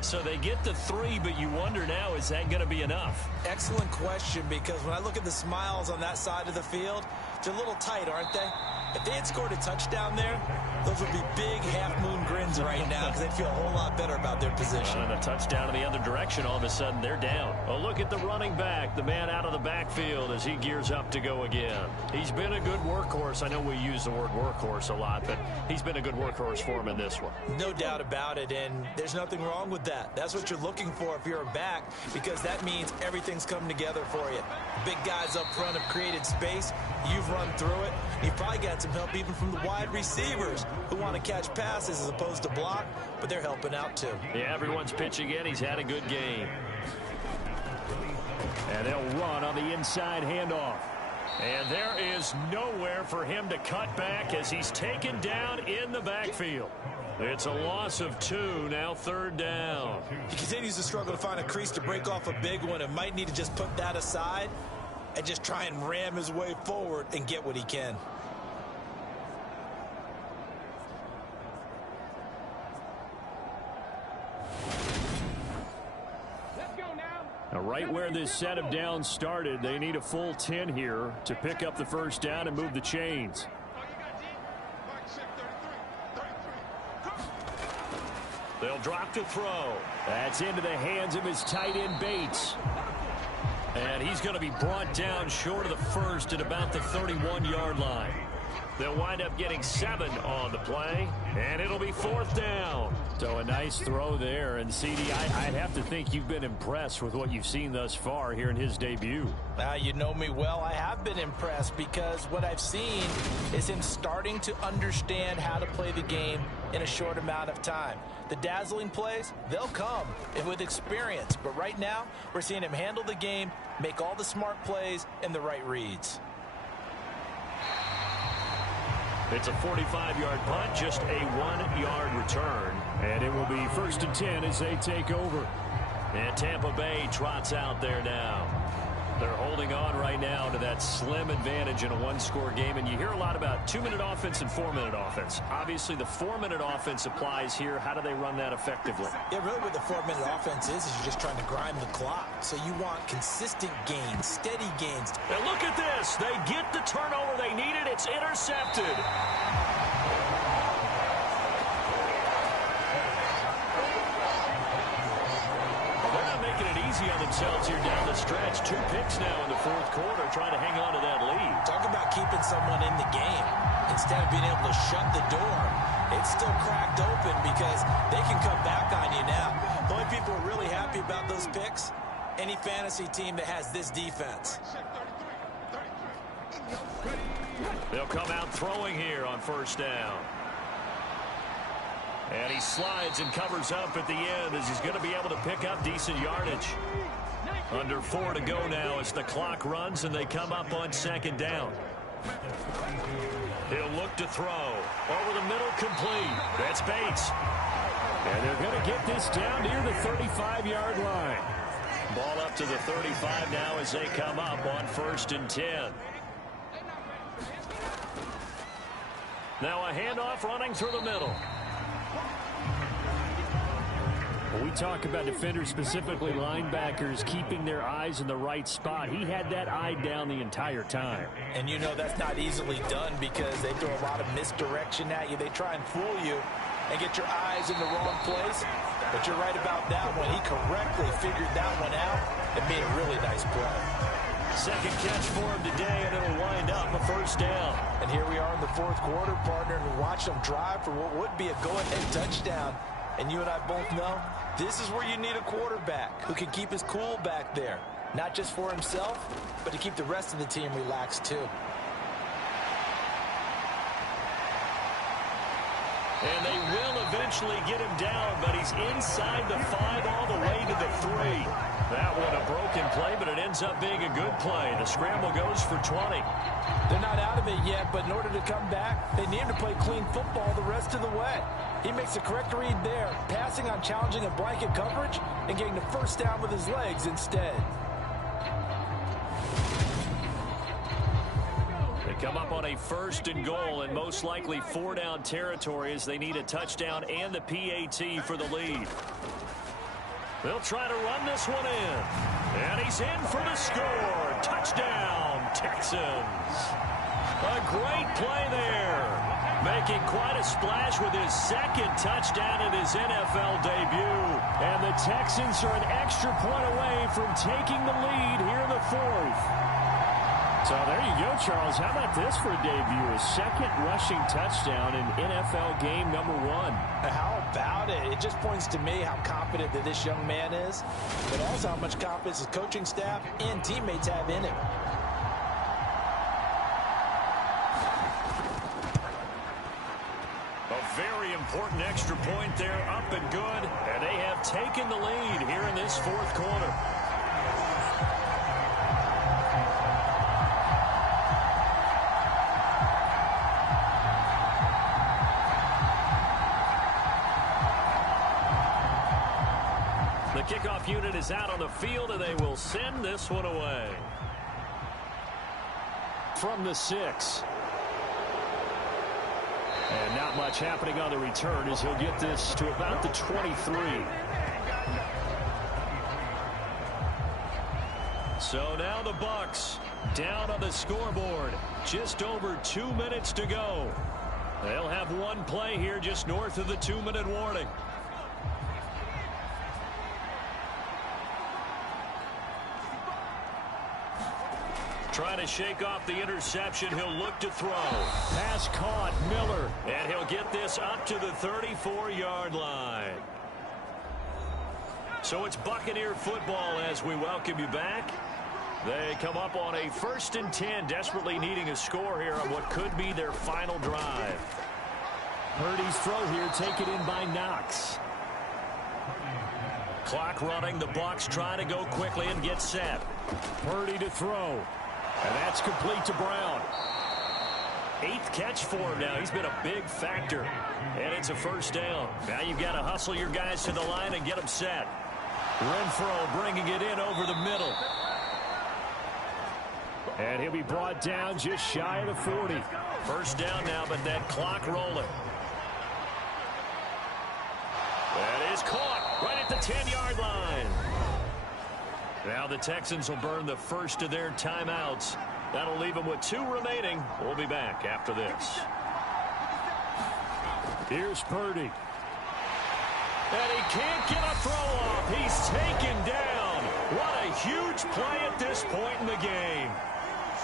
So they get the 3, but you wonder now, is that going to be enough? Excellent question, because when I look at the smiles on that side of the field, they're a little tight, aren't they? If they had scored a touchdown there, those would be big half-moon grins right now because they'd feel a whole lot better about their position. And a touchdown in the other direction, all of a sudden they're down. Oh, look at the running back, the man out of the backfield as he gears up to go again. He's been a good workhorse. I know we use the word workhorse a lot, but he's been a good workhorse for him in this one. No doubt about it, and there's nothing wrong with that. That's what you're looking for if you're a back, because that means everything's coming together for you. The big guys up front have created space. You've run through it. You've probably got some help even from the wide receivers who want to catch passes as opposed to block, but they're helping out too. Yeah, everyone's pitching in. He's had a good game. And they'll run on the inside handoff. And there is nowhere for him to cut back as he's taken down in the backfield. It's a loss of 2, now 3rd down. He continues to struggle to find a crease to break off a big one and might need to just put that aside and just try and ram his way forward and get what he can. Now, right where this set of downs started, they need a full 10 here to pick up the 1st down and move the chains. They'll drop to throw. That's into the hands of his tight end, Bates. And he's going to be brought down short of the first at about the 31-yard line. They'll wind up getting 7 on the play, and it'll be 4th down. So a nice throw there. And, CD, I'd have to think you've been impressed with what you've seen thus far here in his debut. You know me well. I have been impressed because what I've seen is him starting to understand how to play the game in a short amount of time. The dazzling plays, they'll come with experience. But right now, we're seeing him handle the game, make all the smart plays, and the right reads. It's a 45-yard punt, just a 1-yard return. And it will be 1st and 10 as they take over. And Tampa Bay trots out there now. They're holding on right now to that slim advantage in a one-score game. And you hear a lot about 2-minute offense and 4-minute offense. Obviously, the 4-minute offense applies here. How do they run that effectively? Yeah, really what the 4-minute offense is you're just trying to grind the clock. So you want consistent gains, steady gains. And look at this. They get the turnover they needed. It's intercepted. Easy on themselves here down the stretch. 2 picks now in the 4th quarter, trying to hang on to that lead. Talk about keeping someone in the game. Instead of being able to shut the door, it's still cracked open because they can come back on you now. The only people who are really happy about those picks, any fantasy team that has this defense. They'll come out throwing here on 1st down. And he slides and covers up at the end as he's going to be able to pick up decent yardage. Under 4 to go now as the clock runs and they come up on 2nd down. He'll look to throw. Over the middle, complete. That's Bates. And they're going to get this down near the 35-yard line. Ball up to the 35 now as they come up on 1st and 10. Now a handoff running through the middle. When we talk about defenders, specifically linebackers, keeping their eyes in the right spot, he had that eye down the entire time. And you know that's not easily done because they throw a lot of misdirection at you. They try and fool you and get your eyes in the wrong place. But you're right about that one. He correctly figured that one out and made a really nice play. 2nd catch for him today, and it'll wind up a 1st down. And here we are in the 4th quarter, partner, and watch them drive for what would be a go-ahead touchdown. And you and I both know this is where you need a quarterback who can keep his cool back there. Not just for himself, but to keep the rest of the team relaxed too. And they will eventually get him down, but he's inside the 5 all the way to the 3. That one a broken play, but it ends up being a good play. The scramble goes for 20. They're not out of it yet, but in order to come back, they need him to play clean football the rest of the way. He makes the correct read there, passing on challenging a blanket coverage and getting the 1st down with his legs instead. They come up on a 1st and goal and most likely 4-down territory as they need a touchdown and the PAT for the lead. They'll try to run this one in. And he's in for the score. Touchdown, Texans. A great play there. Making quite a splash with his 2nd touchdown in his NFL debut. And the Texans are an extra point away from taking the lead here in the 4th. So there you go, Charles. How about this for a debut? A 2nd rushing touchdown in NFL game number 1. How about it? It just points to me how confident that this young man is, but also how much confidence his coaching staff and teammates have in him. A very important extra point there, up and good, and they have taken the lead here in this 4th quarter. The kickoff unit is out on the field, and they will send this one away. From the 6. And not much happening on the return as he'll get this to about the 23. So now the Bucs down on the scoreboard. Just over 2 minutes to go. They'll have one play here just north of the 2-minute warning. Trying to shake off the interception. He'll look to throw. Pass caught. Miller. And he'll get this up to the 34-yard line. So it's Buccaneer football as we welcome you back. They come up on a 1st and 10, desperately needing a score here on what could be their final drive. Purdy's throw here taken in by Knox. Clock running. The Bucs trying to go quickly and get set. Purdy to throw. And that's complete to Brown. 8th catch for him now. He's been a big factor. And it's a 1st down. Now you've got to hustle your guys to the line and get them set. Renfro bringing it in over the middle. And he'll be brought down just shy of the 40. 1st down now, but that clock rolling. That is caught right at the 10-yard line. Now the Texans will burn the first of their timeouts. That'll leave them with 2 remaining. We'll be back after this. Here's Purdy. And he can't get a throw off. He's taken down. What a huge play at this point in the game.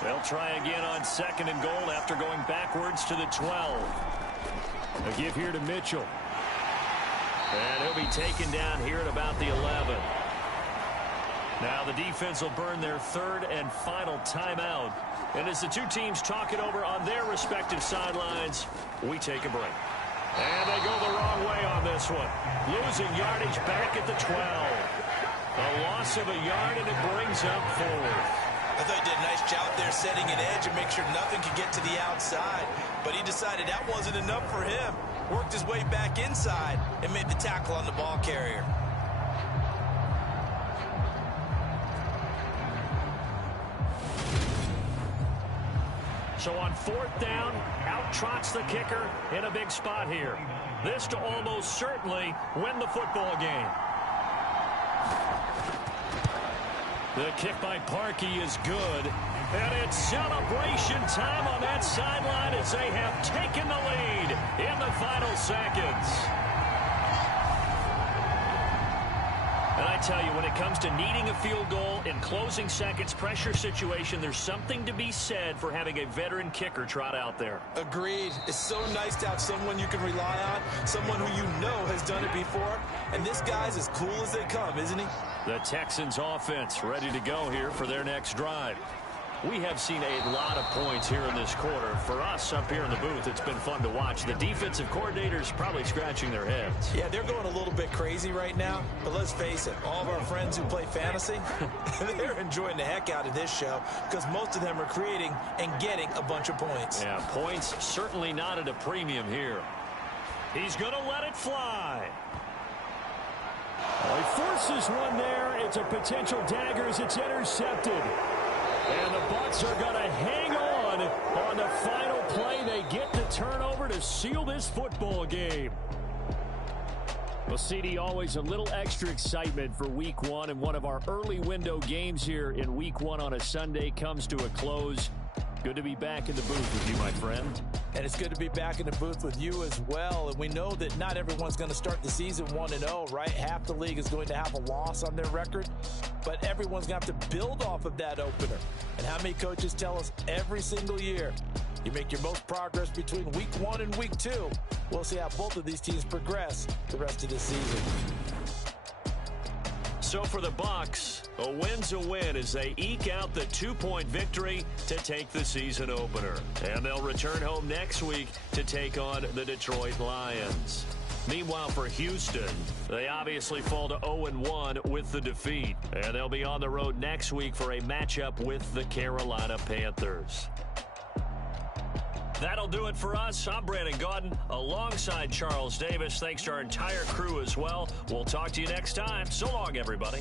They'll try again on 2nd and goal after going backwards to the 12. A give here to Mitchell. And he'll be taken down here at about the 11. Now the defense will burn their 3rd and final timeout. And as the 2 teams talk it over on their respective sidelines, we take a break. And they go the wrong way on this one. Losing yardage back at the 12. A loss of a yard, and it brings up 4th. I thought he did a nice job there setting an edge and make sure nothing could get to the outside. But he decided that wasn't enough for him. Worked his way back inside and made the tackle on the ball carrier. So on 4th down, out trots the kicker in a big spot here. This to almost certainly win the football game. The kick by Parkey is good. And it's celebration time on that sideline as they have taken the lead in the final seconds. And I tell you, when it comes to needing a field goal in closing seconds, pressure situation, there's something to be said for having a veteran kicker trot out there. Agreed. It's so nice to have someone you can rely on, someone who you know has done it before. And this guy's as cool as they come, isn't he? The Texans offense ready to go here for their next drive. We have seen a lot of points here in this quarter. For us up here in the booth, it's been fun to watch. The defensive coordinators probably scratching their heads. Yeah, they're going a little bit crazy right now. But let's face it, all of our friends who play fantasy, they're enjoying the heck out of this show because most of them are creating and getting a bunch of points. Yeah, points certainly not at a premium here. He's going to let it fly. Well, he forces one there. It's a potential dagger as it's intercepted. And the Bucs are going to hang on the final play. They get the turnover to seal this football game. Well, CD, always a little extra excitement for Week 1, and one of our early window games here in Week 1 on a Sunday comes to a close. Good to be back in the booth with you, my friend. And it's good to be back in the booth with you as well. And we know that not everyone's going to start the season 1-0, right? Half the league is going to have a loss on their record. But everyone's going to have to build off of that opener. And how many coaches tell us every single year, you make your most progress between Week 1 and Week 2. We'll see how both of these teams progress the rest of this season. So for the Bucs, a win's a win as they eke out the 2-point victory to take the season opener. And they'll return home next week to take on the Detroit Lions. Meanwhile, for Houston, they obviously fall to 0-1 with the defeat. And they'll be on the road next week for a matchup with the Carolina Panthers. That'll do it for us. I'm Brandon Gaudin alongside Charles Davis. Thanks to our entire crew as well. We'll talk to you next time. So long, everybody.